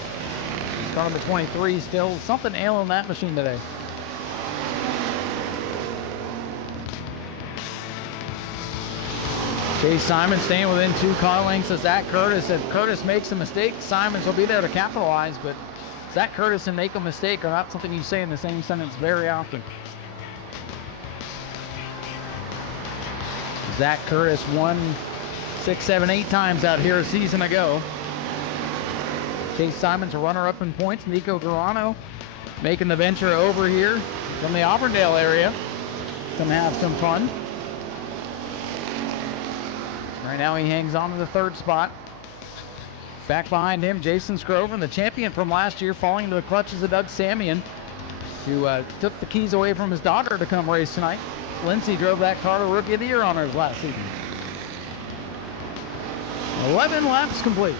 Starting the 23, still something ailing that machine today. Chase Simon staying within 2 car lengths of Zach Curtis. If Curtis makes a mistake, Simons will be there to capitalize, but Zach Curtis and make a mistake are not something you say in the same sentence very often. Zach Curtis won 6, 7, 8 times out here a season ago. Chase Simon's a runner-up in points. Nico Garano making the venture over here from the Auburndale area. Gonna have some fun. Right now he hangs on to the 3rd spot. Back behind him, Jason Scrover, the champion from last year, falling into the clutches of Doug Samian, who took the keys away from his daughter to come race tonight. Lindsay drove that car to Rookie of the Year honors last season. 11 laps complete.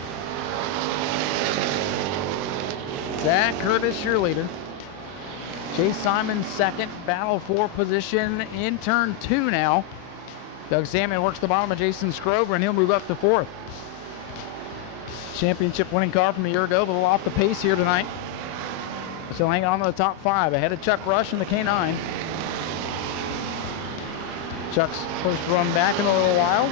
Zach Curtis, your leader. Chase Simon second, battle for position in turn 2 now. Doug Samian works the bottom of Jason Scrover, and he'll move up to 4th. Championship winning car from a year ago, but a little off the pace here tonight. Still hanging on to the top 5, ahead of Chuck Rush in the K9. Chuck's first run back in a little while.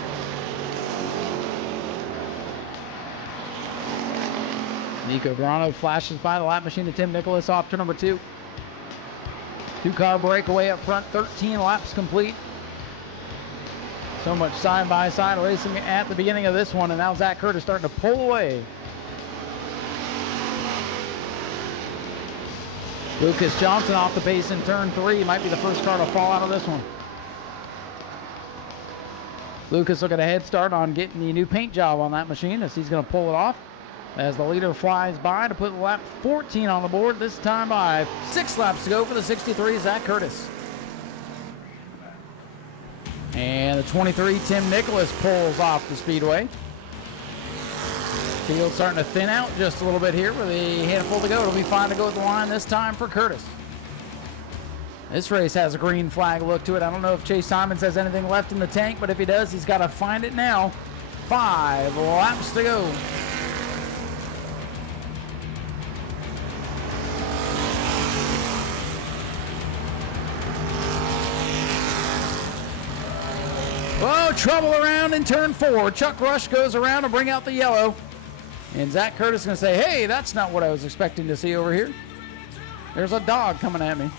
Nico Grano flashes by the lap machine to Tim Nicholas off to number 2. 2-car breakaway up front, 13 laps complete. So much side-by-side racing at the beginning of this one, and now Zach Curtis starting to pull away. Lucas Johnson off the pace in turn 3. Might be the first car to fall out of this one. Lucas will get a head start on getting the new paint job on that machine as he's going to pull it off. As the leader flies by to put lap 14 on the board, this time by 6 laps to go for the 63, Zach Curtis. And the 23, Tim Nicholas, pulls off the Speedway. Field starting to thin out just a little bit here with a handful to go. It'll be fine to go at the line this time for Curtis. This race has a green flag look to it. I don't know if Chase Simons has anything left in the tank, but if he does, he's got to find it now. 5 laps to go. Oh, trouble around in turn 4. Chuck Rush goes around to bring out the yellow. And Zach Curtis is going to say, hey, that's not what I was expecting to see over here. There's a dog coming at me.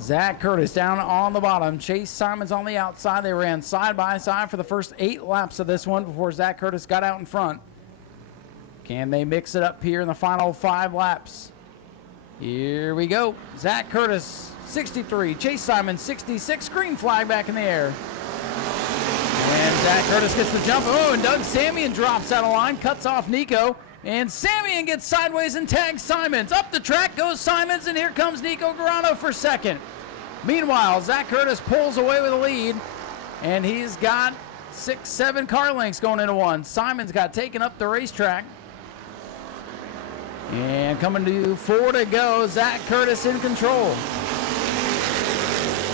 Zach Curtis down on the bottom. Chase Simons on the outside. They ran side by side for the first 8 laps of this one before Zach Curtis got out in front. Can they mix it up here in the final 5 laps? Here we go. Zach Curtis, 63. Chase Simons, 66. Green flag back in the air. And Zach Curtis gets the jump. Oh, and Doug Samian drops out of line, cuts off Nico. And Samian gets sideways and tags Simons. Up the track goes Simons, and here comes Nico Garano for second. Meanwhile, Zach Curtis pulls away with a lead, and he's got 6, 7 car lengths going into one. Simons got taken up the racetrack. And coming to 4 to go, Zach Curtis in control.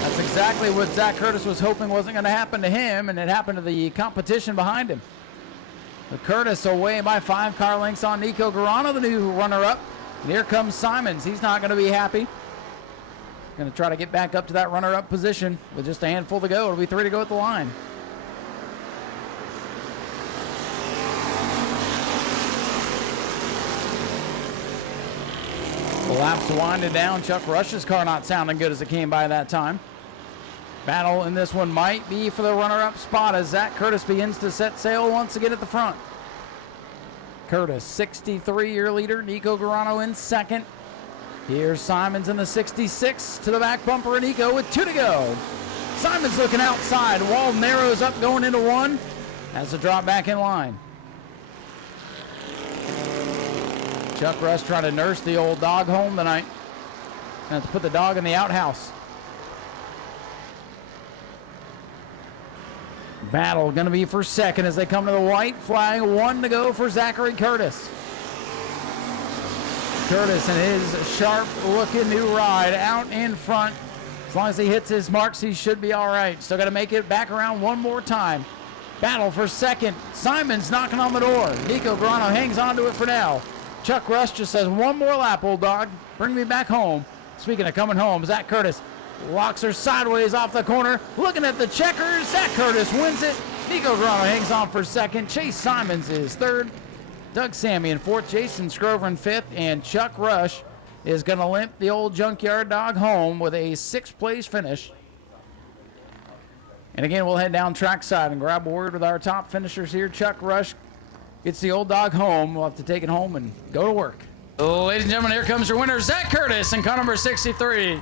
That's exactly what Zach Curtis was hoping wasn't going to happen to him, and it happened to the competition behind him. But Curtis away by 5 car lengths on Nico Garano, the new runner-up. And here comes Simons. He's not going to be happy. Going to try to get back up to that runner-up position with just a handful to go. It'll be 3 to go at the line. The laps winding down. Chuck Rush's car not sounding good as it came by that time. Battle in this one might be for the runner-up spot as Zach Curtis begins to set sail once again at the front. Curtis, 63, your leader. Nico Garano in second. Here's Simons in the 66 to the back bumper of Nico with 2 to go. Simons looking outside. Wall narrows up going into 1. Has to drop back in line. Chuck Rush trying to nurse the old dog home tonight. Have to put the dog in the outhouse. Battle going to be for second as they come to the white flag. 1 to go for Zachary Curtis. Curtis and his sharp-looking new ride out in front. As long as he hits his marks, he should be all right. Still got to make it back around one more time. Battle for second. Simon's knocking on the door. Nico Grano hangs on to it for now. Chuck Rush just says, one more lap, old dog. Bring me back home. Speaking of coming home, Zach Curtis locks her sideways off the corner. Looking at the checkers. Zach Curtis wins it. Nico Grano hangs on for second. Chase Simons is third. Doug Sammy in fourth. Jason Scrover in fifth. And Chuck Rush is going to limp the old junkyard dog home with a sixth place finish. And again, we'll head down trackside and grab a word with our top finishers here. Chuck Rush gets the old dog home. We'll have to take it home and go to work. Ladies and gentlemen, here comes your winner, Zach Curtis in car number 63.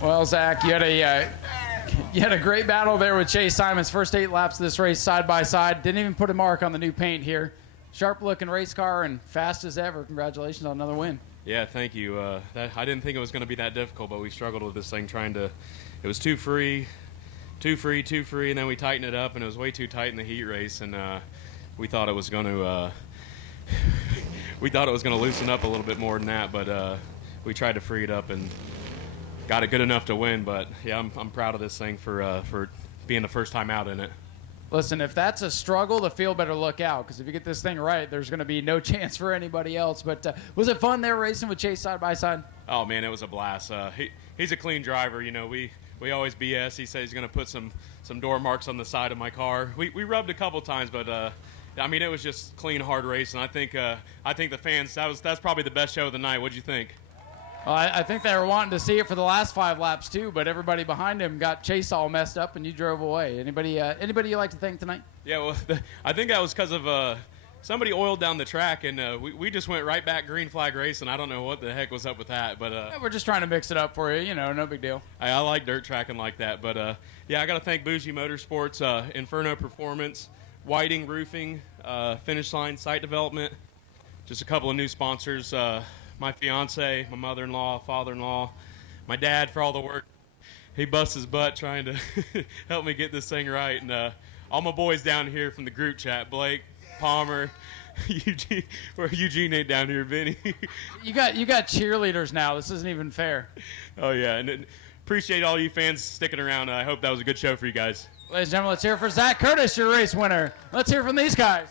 Well, Zach, you had a great battle there with Chase Simons. First 8 laps of this race side by side. Didn't even put a mark on the new paint here. Sharp-looking race car and fast as ever. Congratulations on another win. Yeah, thank you. I didn't think it was going to be that difficult, but we struggled with this thing it was too free, and then we tightened it up, and it was way too tight in the heat race, and we thought it was going to loosen up a little bit more than that, but we tried to free it up and got it good enough to win. But yeah, I'm proud of this thing for being the first time out in it. Listen, if that's a struggle, the field better look out, because if you get this thing right, there's going to be no chance for anybody else. But was it fun there racing with Chase side by side? Oh man, it was a blast. He's a clean driver. You know, we always BS. He said he's going to put some door marks on the side of my car. We rubbed a couple times, but I mean, it was just clean, hard race. And I think the fans, that's probably the best show of the night. What'd you think? Well, I think they were wanting to see it for the last 5 laps too, but everybody behind him got Chase all messed up, and you drove away. Anybody you like to thank tonight? Yeah, well, I think that was because of somebody oiled down the track, and we just went right back green flag racing. I don't know what the heck was up with that, but yeah, we're just trying to mix it up for you. You know, no big deal. I like dirt tracking like that, but yeah, I got to thank Bougie Motorsports, Inferno Performance, Whiting Roofing, Finish Line Site Development, just a couple of new sponsors. My fiance, my mother-in-law, father-in-law, my dad for all the work. He busts his butt trying to help me get this thing right. And all my boys down here from the group chat, Blake, Palmer, Eugene ain't down here, Vinny. You got cheerleaders now. This isn't even fair. Oh, yeah. And appreciate all you fans sticking around. I hope that was a good show for you guys. Ladies and gentlemen, let's hear for Zach Curtis, your race winner. Let's hear from these guys.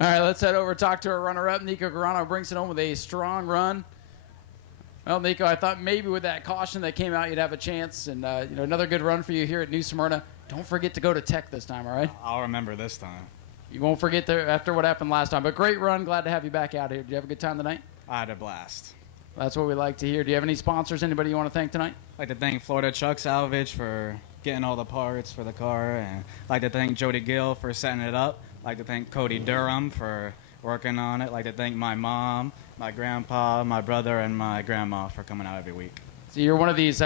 All right, let's head over and talk to our runner-up. Nico Grano brings it home with a strong run. Well, Nico, I thought maybe with that caution that came out, you'd have a chance. And, another good run for you here at New Smyrna. Don't forget to go to Tech this time, all right? I'll remember this time. You won't forget after what happened last time. But great run. Glad to have you back out here. Did you have a good time tonight? I had a blast. That's what we like to hear. Do you have any sponsors, anybody you want to thank tonight? I'd like to thank Florida Truck Salvage for getting all the parts for the car. And I'd like to thank Jody Gill for setting it up. I'd like to thank Cody Durham for working on it. I'd like to thank my mom, my grandpa, my brother, and my grandma for coming out every week. So you're one of these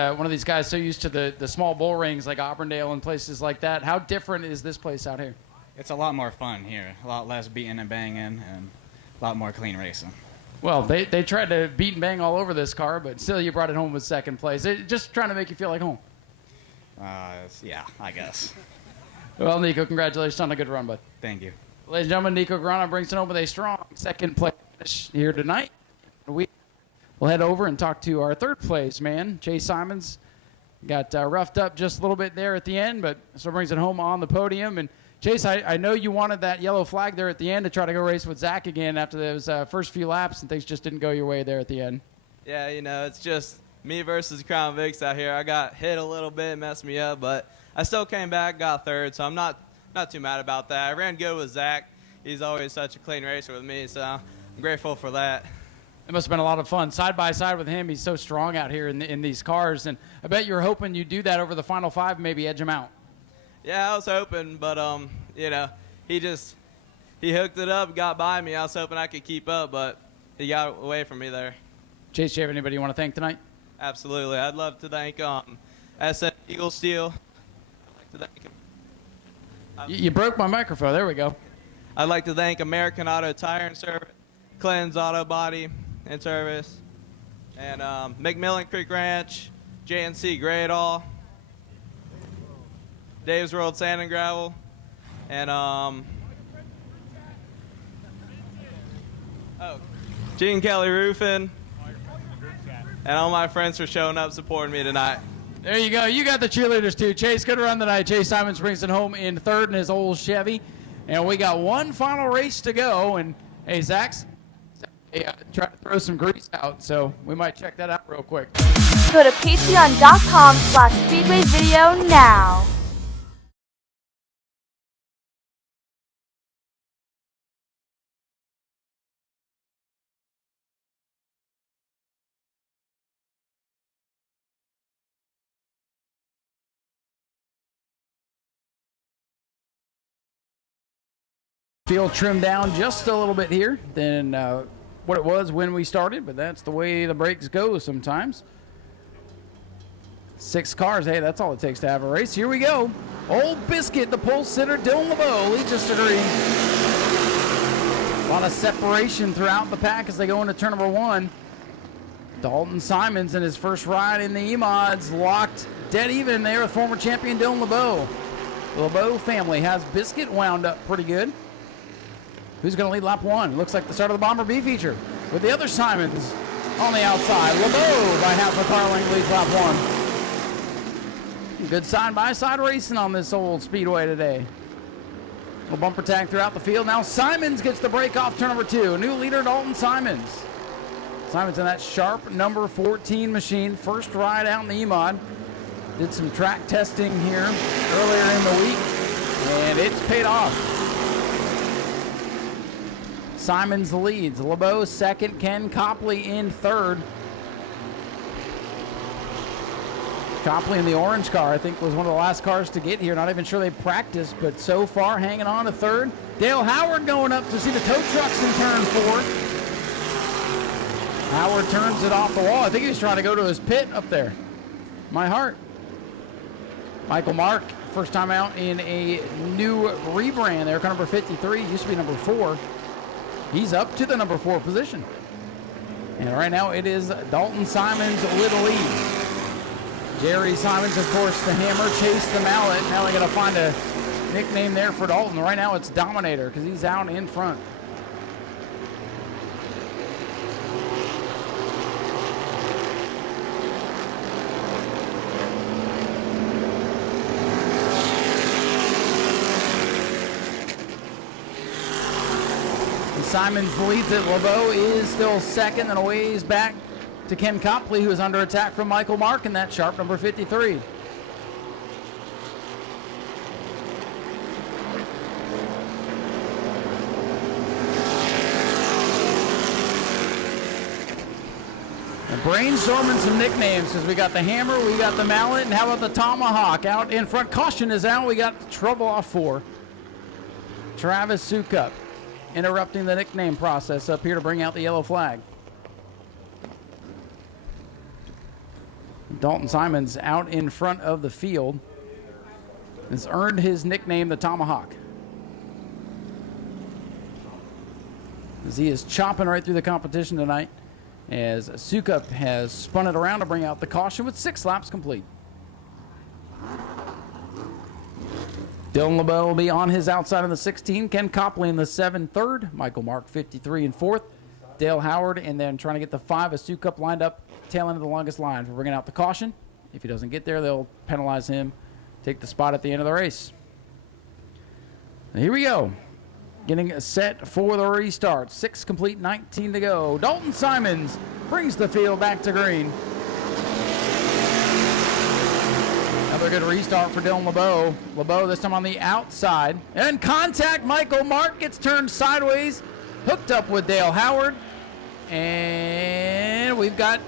guys so used to the small bull rings like Auburndale and places like that. How different is this place out here? It's a lot more fun here. A lot less beating and banging and a lot more clean racing. Well, they tried to beat and bang all over this car, but still you brought it home with second place. Just trying to make you feel like home. Yeah, I guess. Well, Nico, congratulations on a good run, bud. Thank you. Ladies and gentlemen, Nico Grano brings it home with a strong second place here tonight. We'll head over and talk to our third place man, Chase Simons. Got roughed up just a little bit there at the end, but still brings it home on the podium. And Chase, I know you wanted that yellow flag there at the end to try to go race with Zach again after those first few laps, and things just didn't go your way there at the end. Yeah, it's just me versus Crown Vics out here. I got hit a little bit, messed me up, but I still came back, got third, so I'm not too mad about that. I ran good with Zach. He's always such a clean racer with me, so I'm grateful for that. It must have been a lot of fun. Side by side with him, he's so strong out here in these cars, and I bet you were hoping you'd do that over the final 5, maybe edge him out. Yeah, I was hoping, but, he hooked it up, got by me. I was hoping I could keep up, but he got away from me there. Chase, do you have anybody you want to thank tonight? Absolutely. I'd love to thank SM Eagle Steel. I'd like to thank him. You broke my microphone. There we go. I'd like to thank American Auto Tire and Service, Clinton's Auto Body and Service, and McMillan Creek Ranch, JNC Great All, Dave's World Sand and Gravel, and Gene Kelly Roofing, and all my friends for showing up supporting me tonight. There you go. You got the cheerleaders too. Chase, good run tonight. Chase Simons brings it home in third in his old Chevy. And we got one final race to go. And, hey, Zach's trying to throw some grease out, so we might check that out real quick. Go to patreon.com/Speedway video now. Field trimmed down just a little bit here than what it was when we started, but that's the way the breaks go sometimes. 6 cars, hey, that's all it takes to have a race. Here we go. Old Biscuit, the pole sitter, Dylan LeBeau leads us to green. A lot of separation throughout the pack as they go into turn number 1. Dalton Simons in his first ride in the E-Mods locked dead even there with former champion Dylan LeBeau. The LeBeau family has Biscuit wound up pretty good. Who's going to lead lap 1? Looks like the start of the Bomber B feature with the other Simons on the outside. LeBeau by half a car length leads lap 1. Good side-by-side racing on this old Speedway today. Little bumper tag throughout the field. Now Simons gets the break off turn number 2. New leader Dalton Simons. Simons in that sharp number 14 machine. First ride out in the E-Mod. Did some track testing here earlier in the week, and it's paid off. Simons leads. LeBeau second. Ken Copley in third. Copley in the orange car, I think, was one of the last cars to get here. Not even sure they practiced, but so far hanging on to third. Dale Howard going up to see the tow trucks in turn 4. Howard turns it off the wall. I think he was trying to go to his pit up there. My heart. Michael Mark, first time out in a new rebrand there. Car number 53, used to be number 4. He's up to the number 4 position. And right now it is Dalton Simons with the lead. Jerry Simons, of course, the Hammer, Chase the Mallet. Now they got to find a nickname there for Dalton. Right now it's Dominator because he's out in front. Simons leads it. LeBeau is still second and a ways back to Ken Copley, who is under attack from Michael Mark in that sharp number 53. And brainstorming some nicknames because we got the Hammer, we got the Mallet, and how about the Tomahawk out in front? Caution is out. We got trouble off 4. Travis Sukup interrupting the nickname process up here to bring out the yellow flag. Dalton Simons out in front of the field has earned his nickname the Tomahawk, as he is chopping right through the competition tonight, as Sukup has spun it around to bring out the caution with 6 laps complete. Dylan LeBeau will be on his outside in the 16. Ken Copley in the 7, third. Michael Mark 53 in 4th. Dale Howard, and then trying to get the 5 as Sukup lined up tail end of the longest line for bringing out the caution. If he doesn't get there, they'll penalize him, take the spot at the end of the race. And here we go. Getting set for the restart. 6 complete, 19 to go. Dalton Simons brings the field back to green. Another good restart for Dylan LeBeau. LeBeau this time on the outside. And contact. Michael Mark gets turned sideways. Hooked up with Dale Howard. And we've got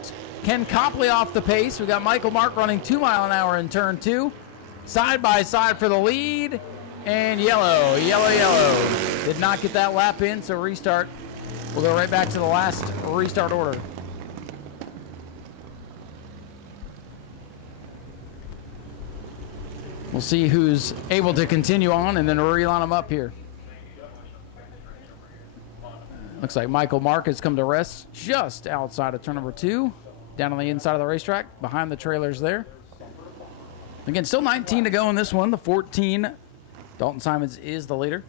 Ken Copley off the pace. We've got Michael Mark running 2 miles an hour in turn 2. Side by side for the lead. And yellow. Did not get that lap in, so restart. We'll go right back to the last restart order. We'll see who's able to continue on, and then we'll reline them up here. Looks like Michael Mark has come to rest just outside of turn number 2, down on the inside of the racetrack, behind the trailers there. I Again, still 19 to go in this one. The 14, Dalton Simons is the leader.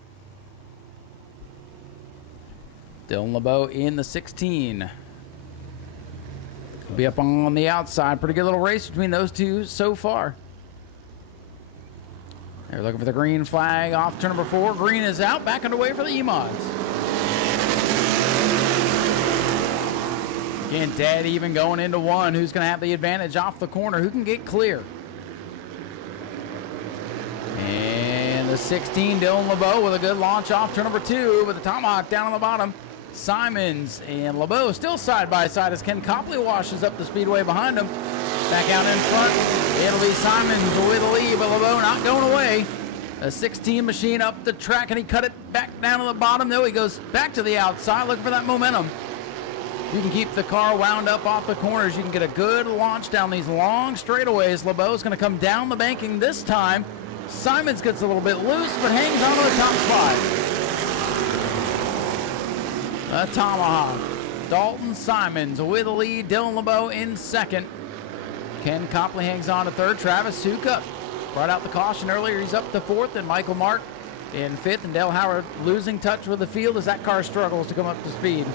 Dylan LeBeau in the 16. Will be up on the outside. Pretty good little race between those two so far. They're looking for the green flag off turn number 4. Green is out, back underway for the E-Mods. Again, dead even going into 1. Who's going to have the advantage off the corner? Who can get clear? And the 16, Dylan LeBeau with a good launch off turn number 2, with the tomahawk down on the bottom. Simons and LeBeau still side by side as Ken Copley washes up the speedway behind him. Back out in front, it'll be Simons with the lead, but LeBeau not going away. A 16 machine up the track, and he cut it back down to the bottom. Though he goes back to the outside, looking for that momentum. If you can keep the car wound up off the corners, you can get a good launch down these long straightaways. LeBeau's going to come down the banking this time. Simons gets a little bit loose, but hangs on to the top spot. The tomahawk. Dalton Simons with the lead. Dylan LeBeau in second. Ken Copley hangs on to third. Travis Sukup brought out the caution earlier. He's up to fourth. And Michael Mark in fifth. And Dale Howard losing touch with the field as that car struggles to come up to speed.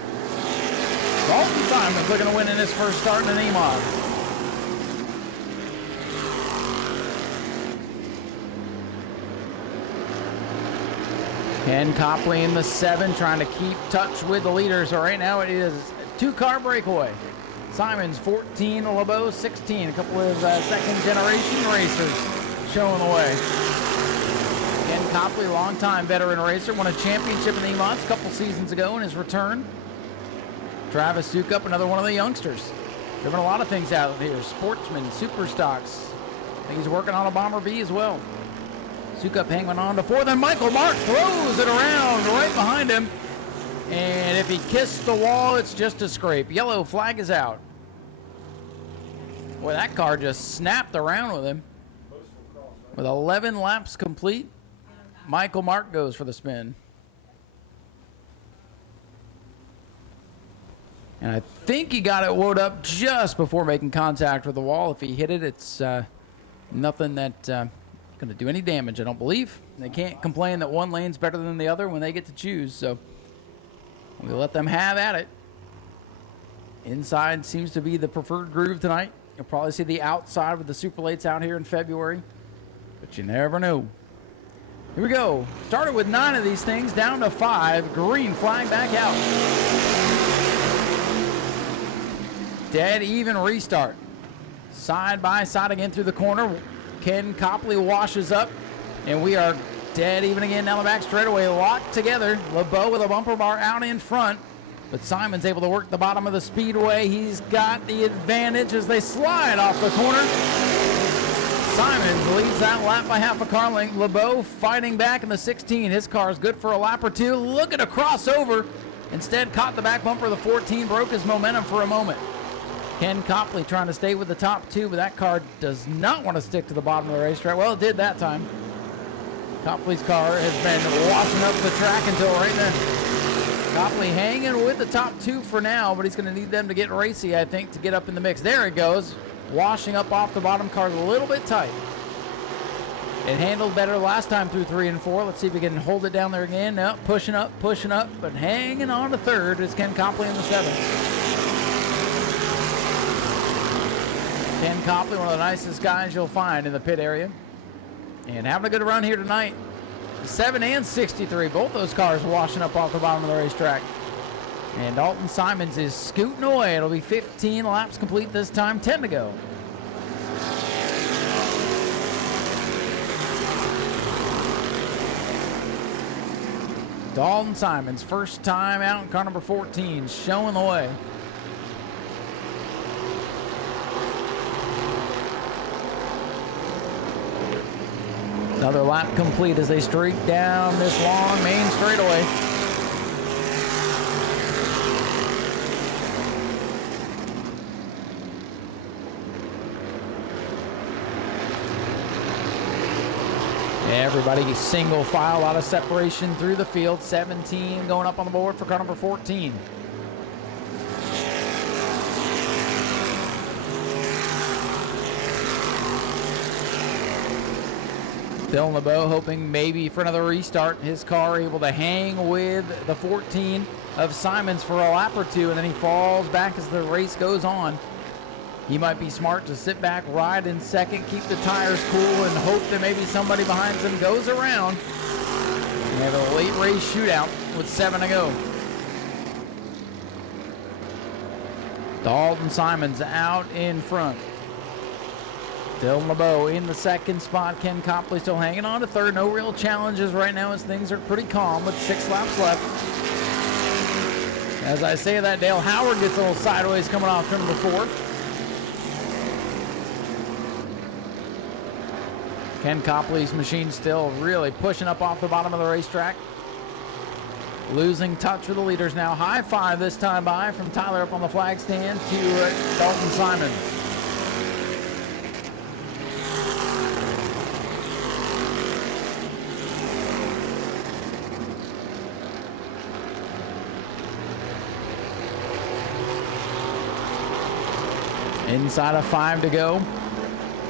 Dalton Simons looking to win in his first start in an E-Mod. Ken Copley in the 7, trying to keep touch with the leaders. So right now it is a 2-car breakaway. Simons 14, LeBeau 16. A couple of second-generation racers showing the way. Ken Copley, longtime veteran racer, won a championship in the E-Mods a couple seasons ago in his return. Travis Sukup, another one of the youngsters. Driven a lot of things out here. Sportsman, super stocks. I think he's working on a Bomber B as well. Sukup hanging on to 4th, then Michael Mark throws it around right behind him. And if he kissed the wall, it's just a scrape. Yellow flag is out. Boy, that car just snapped around with him. With 11 laps complete, Michael Mark goes for the spin. And I think he got it wound up just before making contact with the wall. If he hit it, it's nothing that going to do any damage, I don't believe. They can't complain that one lane's better than the other when they get to choose, so we let them have at it. Inside seems to be the preferred groove tonight. You'll probably see the outside with the super lates out here in February, but you never know. Here we go. Started with 9 of these things, down to 5. Green flag back out. Dead even restart. Side by side again through the corner. Ken Copley washes up, and we are dead even again down the back straightaway, locked together. LeBeau with a bumper bar out in front, but Simon's able to work the bottom of the speedway. He's got the advantage as they slide off the corner. Simons leads that lap by half a car length. LeBeau fighting back in the 16. His car is good for a lap or two. Look at a crossover. Instead, caught the back bumper of the 14, broke his momentum for a moment. Ken Copley trying to stay with the top 2, but that car does not want to stick to the bottom of the racetrack. Well, it did that time. Copley's car has been washing up the track until right then. Copley hanging with the top 2 for now, but he's going to need them to get racy, I think, to get up in the mix. There it goes. Washing up off the bottom. Car's a little bit tight. It handled better last time through 3 and 4. Let's see if we can hold it down there again. No, pushing up, but hanging on to 3rd is Ken Copley in the 7th. Ken Copley, one of the nicest guys you'll find in the pit area. And having a good run here tonight. 7 and 63, both those cars washing up off the bottom of the racetrack. And Dalton Simons is scooting away. It'll be 15 laps complete this time, 10 to go. Dalton Simons, first time out in car number 14, showing the way. Another lap complete as they streak down this long main straightaway. Everybody single file, a lot of separation through the field. 17 going up on the board for car number 14. Dylan LeBeau hoping maybe for another restart. His car able to hang with the 14 of Simons for a lap or two, and then he falls back as the race goes on. He might be smart to sit back, ride in second, keep the tires cool, and hope that maybe somebody behind him goes around. We have a late race shootout with 7 to go. Dalton Simons out in front. Dylan LeBeau in the second spot. Ken Copley still hanging on to third. No real challenges right now as things are pretty calm with 6 laps left. As I say that, Dale Howard gets a little sideways coming off turn number 4. Ken Copley's machine still really pushing up off the bottom of the racetrack. Losing touch with the leaders now. High five this time by from Tyler up on the flag stand to Dalton Simons. Inside of 5 to go.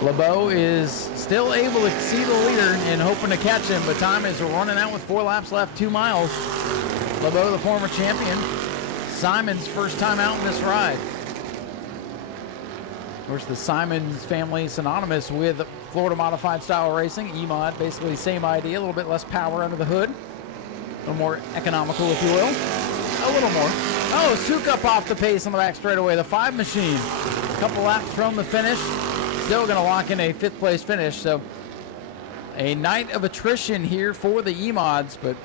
LeBeau is still able to see the leader and hoping to catch him, but time is running out with 4 laps left, 2 miles. LeBeau, the former champion. Simons' first time out in this ride. Of course, the Simons family synonymous with Florida modified style racing. E-mod, basically the same idea, a little bit less power under the hood. A little more economical, if you will. A little more. Oh, Sukup off the pace on the back straightaway. The 5 machine. A couple laps from the finish. Still going to lock in a 5th place finish. So a night of attrition here for the E-mods, but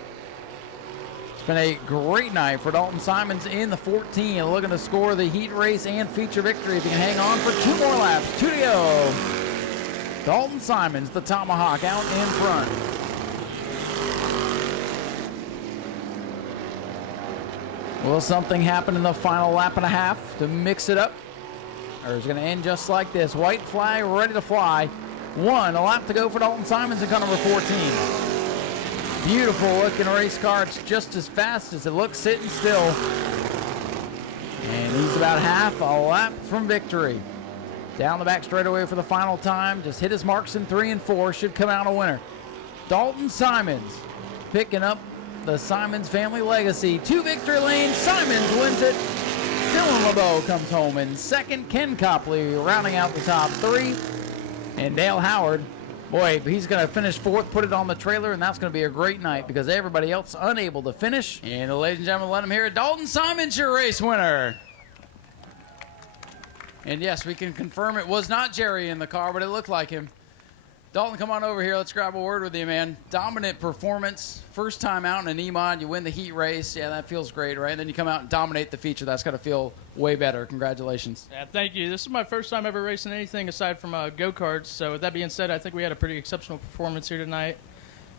it's been a great night for Dalton Simons in the 14, looking to score the heat race and feature victory if he can hang on for 2 more laps. 2 to go. Dalton Simons, the Tomahawk, out in front. Will something happen in the final lap and a half to mix it up? Or is it going to end just like this? White flag ready to fly. 1, a lap to go for Dalton Simons in car number 14. Beautiful looking race car. It's just as fast as it looks sitting still. And he's about half a lap from victory. Down the back straightaway for the final time. Just hit his marks in 3 and 4. Should come out a winner. Dalton Simons picking up the Simons family legacy. 2 victory lanes. Simons wins it. Dylan LeBeau comes home in second. Ken Copley rounding out the top 3. And Dale Howard, boy, he's going to finish 4th, put it on the trailer, and that's going to be a great night because everybody else unable to finish. And ladies and gentlemen, let him hear it. Dalton Simons, your race winner. And yes, we can confirm it was not Jerry in the car, but it looked like him. Dalton, come on over here. Let's grab a word with you, man. Dominant performance. First time out in an E-mod. You win the heat race. Yeah, that feels great, right? And then you come out and dominate the feature. That's got to feel way better. Congratulations. Yeah, thank you. This is my first time ever racing anything aside from go-karts. So with that being said, I think we had a pretty exceptional performance here tonight.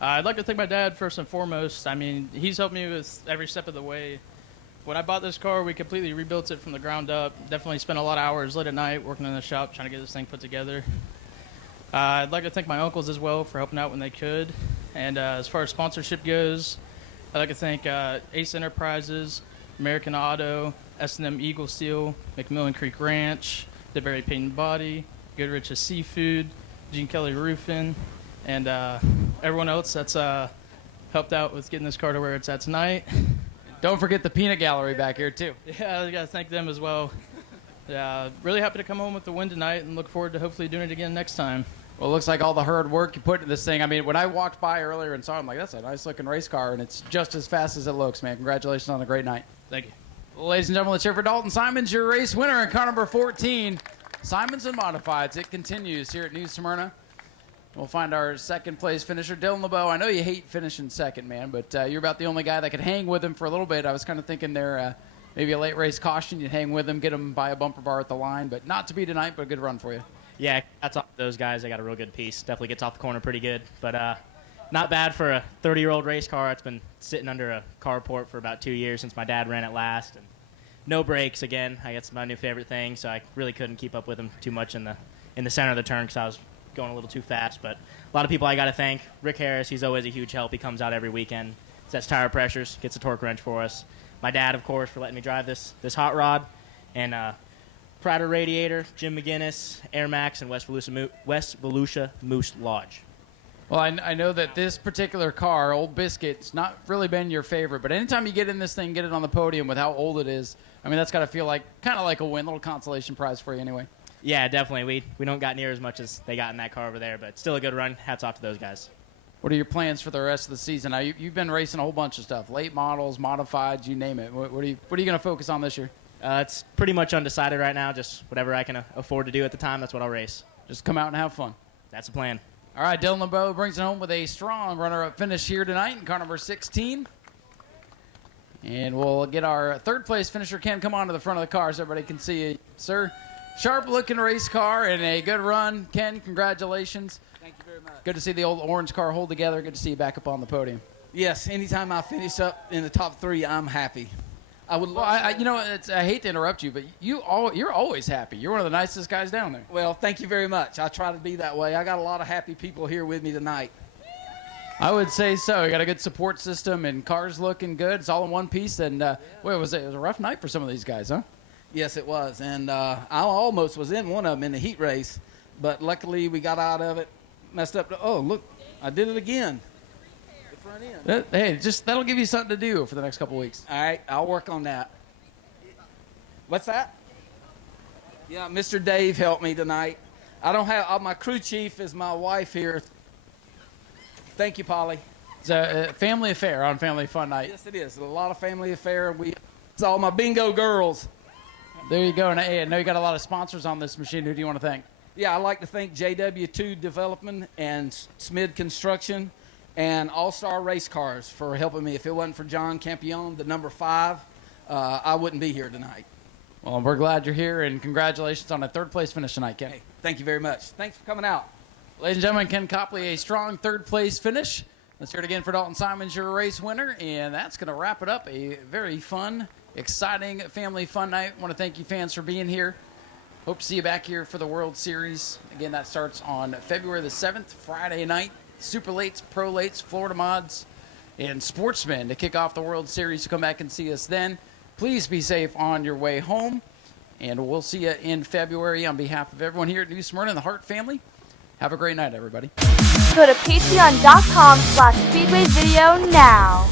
I'd like to thank my dad first and foremost. I mean, he's helped me with every step of the way. When I bought this car, we completely rebuilt it from the ground up. Definitely spent a lot of hours late at night working in the shop trying to get this thing put together. I'd like to thank my uncles as well for helping out when they could. And as far as sponsorship goes, I'd like to thank Ace Enterprises, American Auto, S&M Eagle Steel, McMillan Creek Ranch, DeBerry Paint and Body, Goodrich's Seafood, Gene Kelly Roofing, and everyone else that's helped out with getting this car to where it's at tonight. Don't forget the peanut gallery back here, too. Yeah, I got to thank them as well. Yeah, really happy to come home with the win tonight and look forward to hopefully doing it again next time. Well, it looks like all the hard work you put into this thing. I mean, when I walked by earlier and saw it, I'm like, that's a nice-looking race car, and it's just as fast as it looks, man. Congratulations on a great night. Thank you. Ladies and gentlemen, let's hear for Dalton Simons, your race winner in car number 14. Simons and Modifieds. It continues here at New Smyrna. We'll find our second-place finisher, Dylan LeBeau. I know you hate finishing second, man, but you're about the only guy that could hang with him for a little bit. I was kind of thinking there maybe a late race caution. You'd hang with him, get him by a bumper bar at the line, but not to be tonight, but a good run for you. Yeah, that's off those guys. They got a real good piece. Definitely gets off the corner pretty good, but not bad for a 30-year-old race car. It's been sitting under a carport for about 2 years since my dad ran it last. And no brakes again. I guess my new favorite thing, so I really couldn't keep up with him too much in the center of the turn because I was going a little too fast. But a lot of people I got to thank. Rick Harris, he's always a huge help. He comes out every weekend, sets tire pressures, gets a torque wrench for us. My dad, of course, for letting me drive this hot rod. And Prater Radiator, Jim McGinnis, Air Max, and West Volusia Moose Lodge. Well, I know that this particular car, Old Biscuit's not really been your favorite, but anytime you get in this thing, get it on the podium with how old it is, I mean, that's got to feel like kind of like a win, little consolation prize for you anyway. Yeah, definitely. We don't got near as much as they got in that car over there, but still a good run. Hats off to those guys. What are your plans for the rest of the season? Now, you've been racing a whole bunch of stuff, late models, modifieds, you name it. What are you going to focus on this year? It's pretty much undecided right now. Just whatever I can afford to do at the time, that's what I'll race. Just come out and have fun. That's the plan. All right, Dylan LeBeau brings it home with a strong runner-up finish here tonight in car number 16. And we'll get our third-place finisher. Ken, come on to the front of the car so everybody can see you, sir. Sharp-looking race car and a good run. Ken, congratulations. Thank you very much. Good to see the old orange car hold together. Good to see you back up on the podium. Yes, anytime I finish up in the top 3, I'm happy. I would. Well, I hate to interrupt you, but you're always happy. You're one of the nicest guys down there. Well, thank you very much. I try to be that way. I got a lot of happy people here with me tonight. I would say so. You got a good support system, and cars looking good. It's all in one piece. And it was a rough night for some of these guys, huh? Yes, it was. And I almost was in one of them in the heat race, but luckily we got out of it. Messed up. Oh, look, I did it again. Hey, that'll give you something to do for the next couple weeks. All right, I'll work on that. What's that? Yeah, Mr. Dave helped me tonight. I don't have my crew chief is my wife here. Thank you, Polly. It's a family affair on Family Fun Night. Yes, it is. A lot of family affair. It's all my bingo girls. There you go. And I know you got a lot of sponsors on this machine. Who do you want to thank? Yeah, I'd like to thank JW2 Development and Smid Construction and All-Star Race Cars for helping me. If it wasn't for John Campion, the number 5, I wouldn't be here tonight. Well, we're glad you're here, and congratulations on a third-place finish tonight, Ken. Hey, thank you very much. Thanks for coming out. Ladies and gentlemen, Ken Copley, a strong third-place finish. Let's hear it again for Dalton Simons, your race winner, and that's going to wrap it up. A very fun, exciting family fun night. I want to thank you fans for being here. Hope to see you back here for the World Series. Again, that starts on February the 7th, Friday night. Super Lates, Pro Lates, Florida Mods, and Sportsmen to kick off the World Series. So come back and see us then. Please be safe on your way home, and we'll see you in February. On behalf of everyone here at New Smyrna and the Hart family, have a great night, everybody. Go to patreon.com/Speedway Video now.